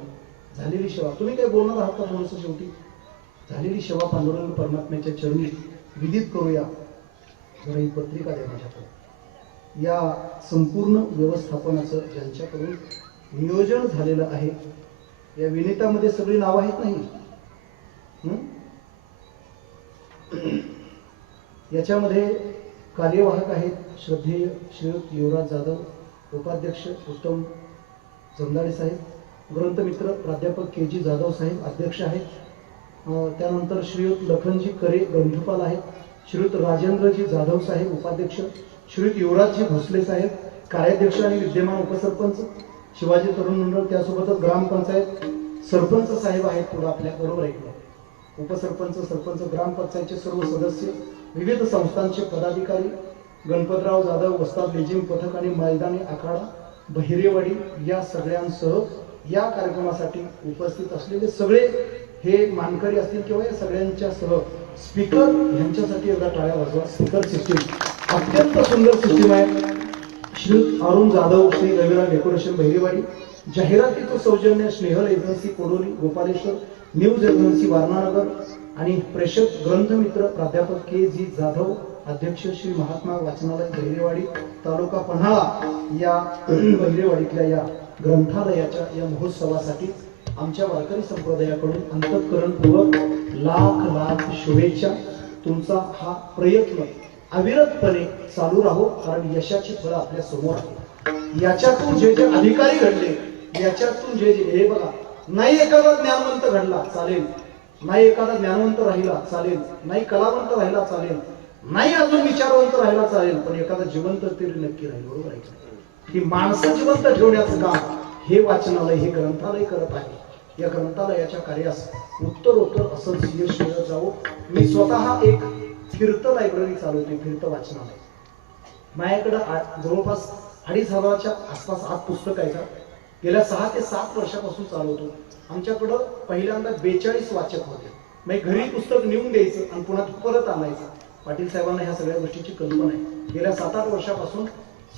झालेली सेवा, तुम्ही काय बोलणार आहात का थोडंसं? शेवटी झालेली सेवा पांडुरंग परमात्म्याच्या चरणी विदित करूया. जरा ही पत्रिका द्या माझ्याकडे. या संपूर्ण व्यवस्थापनाचं ज्यांच्याकडून नियोजन झालेलं आहे, या विनेत्यामध्ये सगळी नावं आहेत नाही? याच्यामध्ये कार्यवाहक आहेत श्रद्धेय श्रीयुत युवराज जाधव, उपाध्यक्ष उत्तम जमदाडे साहेब, ग्रंथमित्र प्राध्यापक के.जी. जाधव साहेब अध्यक्ष आहेत. त्यानंतर श्रीयुत लखनजी करे ग्रंथपाल आहेत, श्रीयुत राजेंद्रजी जाधव साहेब उपाध्यक्ष, श्रीयुत युवराजजी भोसले साहेब कार्याध्यक्ष आणि विद्यमान उपसरपंच, शिवाजी तरुण मंडळ, त्यासोबतच ग्रामपंचायत सरपंच साहेब आहेत पुढे आपल्या, बरोबर आहे? उपसरपंच, सरपंच, ग्रामपंचायतचे सर्व सदस्य, विविध संस्थांचे पदाधिकारी, गणपतराव जाधव वस्ताद लेझिम पथक आणि मैदानी आखाडा बहिरेवाडी या सगळ्यांसह या कार्यक्रमासाठी उपस्थित असलेले सगळे हे मानकरी असतील किंवा या सगळ्यांच्या सह स्पीकर यांच्यासाठी एकदा टाळ्या वाजवा. स्पीकर सिस्टीम अत्यंत सुंदर सिस्टीम आहे. श्री अरुण जाधव, श्री रविराज डेकोरेशन बहिरेवाडी, जाहिरातीचं सौजन्य Snehal agency Kodoli Gopaleshwar, news agency Warananagar आणि प्रेषक ग्रंथमित्र प्राध्यापक के.जी. जाधव अध्यक्ष, श्री महात्मा वाचनालय बहिरेवाडी तालुका पन्हाळा या बहिरेवाडीतल्या या ग्रंथालयाच्या या महोत्सवासाठी आमच्या वारकरी संप्रदायाकडून अंतःकरणपूर्वक लाख लाख शुभेच्छा. तुमचा हा प्रयत्न अविरतपणे चालू राहो, कारण यशाची फळं आपल्या समोर आहे. याच्यातून जे जे अधिकारी घडले, याच्यातून जे जे हे बघा, नाही एखादा ज्ञानवंत घडला चालेल, नाही एखादा ज्ञानवंत राहिला चालेल, नाही कलावंत राहिला चालेल, नाही अजून विचारवंत राहिला चालेल, पण एखादा जिवंत तरी नक्की राहील, बरोबर आहे? की माणसं जिवंत ठेवण्याचं काम हे वाचनालय, हे ग्रंथालय करत आहे. या ग्रंथालयाच्या कार्यास उत्तरोत्तर असंच यश मिळत जावं. मी स्वतः एक फिरत लायब्ररी चालवते, फिरत वाचनालय. माझ्याकडं जवळपास 2,500च्या आसपास आत पुस्तक आहे. गेल्या 6 ते 7 वर्षापासून चालवतो. आमच्याकडं पहिल्यांदा 42 वाचक होते. मग घरी पुस्तक नेऊन द्यायचं आणि पुन्हा परत आणायचं. पाटील साहेबांना ह्या सगळ्या गोष्टीची कल्पना आहे. गेल्या 7-8 वर्षापासून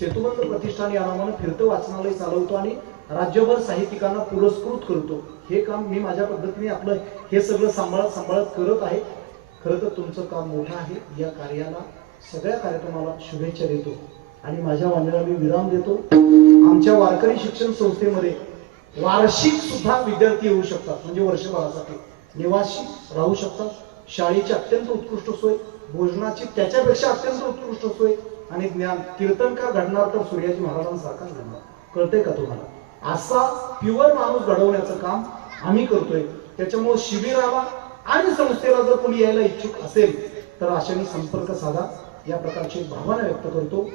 सेतुबंध प्रतिष्ठान या नावानं फिरतं वाचनालय चालवतो आणि राज्यभर साहित्यिकांना पुरस्कृत करतो. हे काम मी माझ्या पद्धतीने आपलं हे सगळं सांभाळत करत आहे. खरं तर तुमचं काम मोठं आहे. या कार्याला, सगळ्या कार्यक्रमाला शुभेच्छा देतो आणि माझ्या वाणीला मी विराम देतो. आमच्या वारकरी शिक्षण संस्थेमध्ये वार्षिक सुद्धा विद्यार्थी येऊ शकतात, म्हणजे वर्षभरासाठी निवासी राहू शकतात. शाळेची अत्यंत उत्कृष्ट सोय, भोजनाची त्याच्यापेक्षा अत्यंत उत्कृष्ट सोय आणि ज्ञान. कीर्तनकार घडणार तर सूर्याजी महाराजांसारखाच घडणार. कळतंय का तुम्हाला? असा प्युअर माणूस घडवण्याचं काम आम्ही करतोय. त्याच्यामुळे शिबिराला आणि संस्थेला जर कोणी यायला इच्छुक असेल तर अशाने संपर्क साधा, या प्रकारची भावना व्यक्त करतो.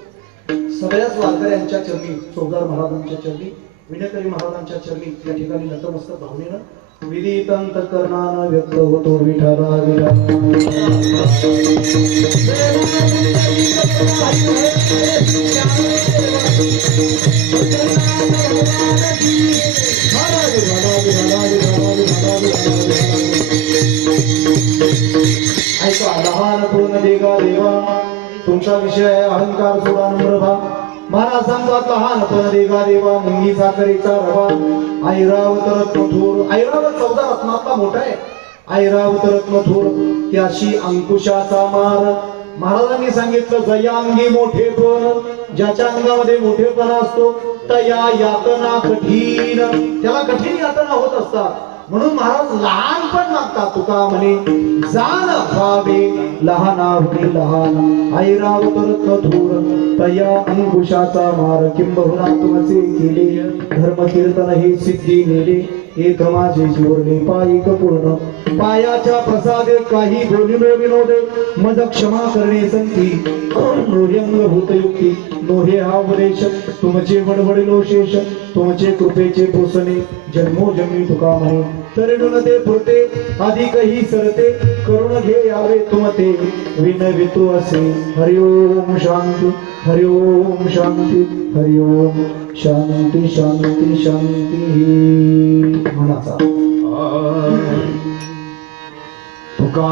सगळ्याच वारकऱ्यांच्या चरणी, चौदार महाराजांच्या चरणी, विनेकरी महाराजांच्या चरणी या ठिकाणी नतमस्तक भावनेनं विदित अंतःकरणानं व्यक्त होतो विठाला विराम. ऐका, लहान पूर्ण देगा देवा, तुमचा विषय आहे अहंकार सोडा नम्र भाव. महाराजांचा लहानपण देगा देवा मुंगी साखरेचा रवा ऐरावत रत्नथोर ऐरावत 14 रत्नातला मोठा आहे ऐरावत रत्नथोर त्याशी अंकुशाचा मार महाराजांनी सांगितलं जयांगी मोठेपण ज्याच्या अंगामध्ये मोठेपणा असतो तया यातना कठीण त्याला कठीण यातना होत असतात म्हणून महाराज लहानपण मागतात तुका म्हणे जाण व्हावे लहानावरी लहान ऐरावत रत्नथोर तया अंकुशाचा मार किंबहुना तुमचे केले धर्म कीर्तन हे सिद्धी नेले एक माझे जीवने पायिक पूर्ण पायाच्या प्रसादे काही बोलिलो विनोदे मज क्षमा करणे संती नोह्यंग भूतयुक्ती नोहे हा उपदेश तुमचे बडबडिलो शेष तुमचे कृपेचे पोसणे जन्मोजन्मी तुका म्हणे तरुण ते पुरते अधिकही सरते करुण घे यावे तुमते विनवितो असे हरिओम शांती हरिओम शांती हरिओम शांती शांती शांती म्हणाचा तुका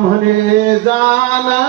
म्हणे जाना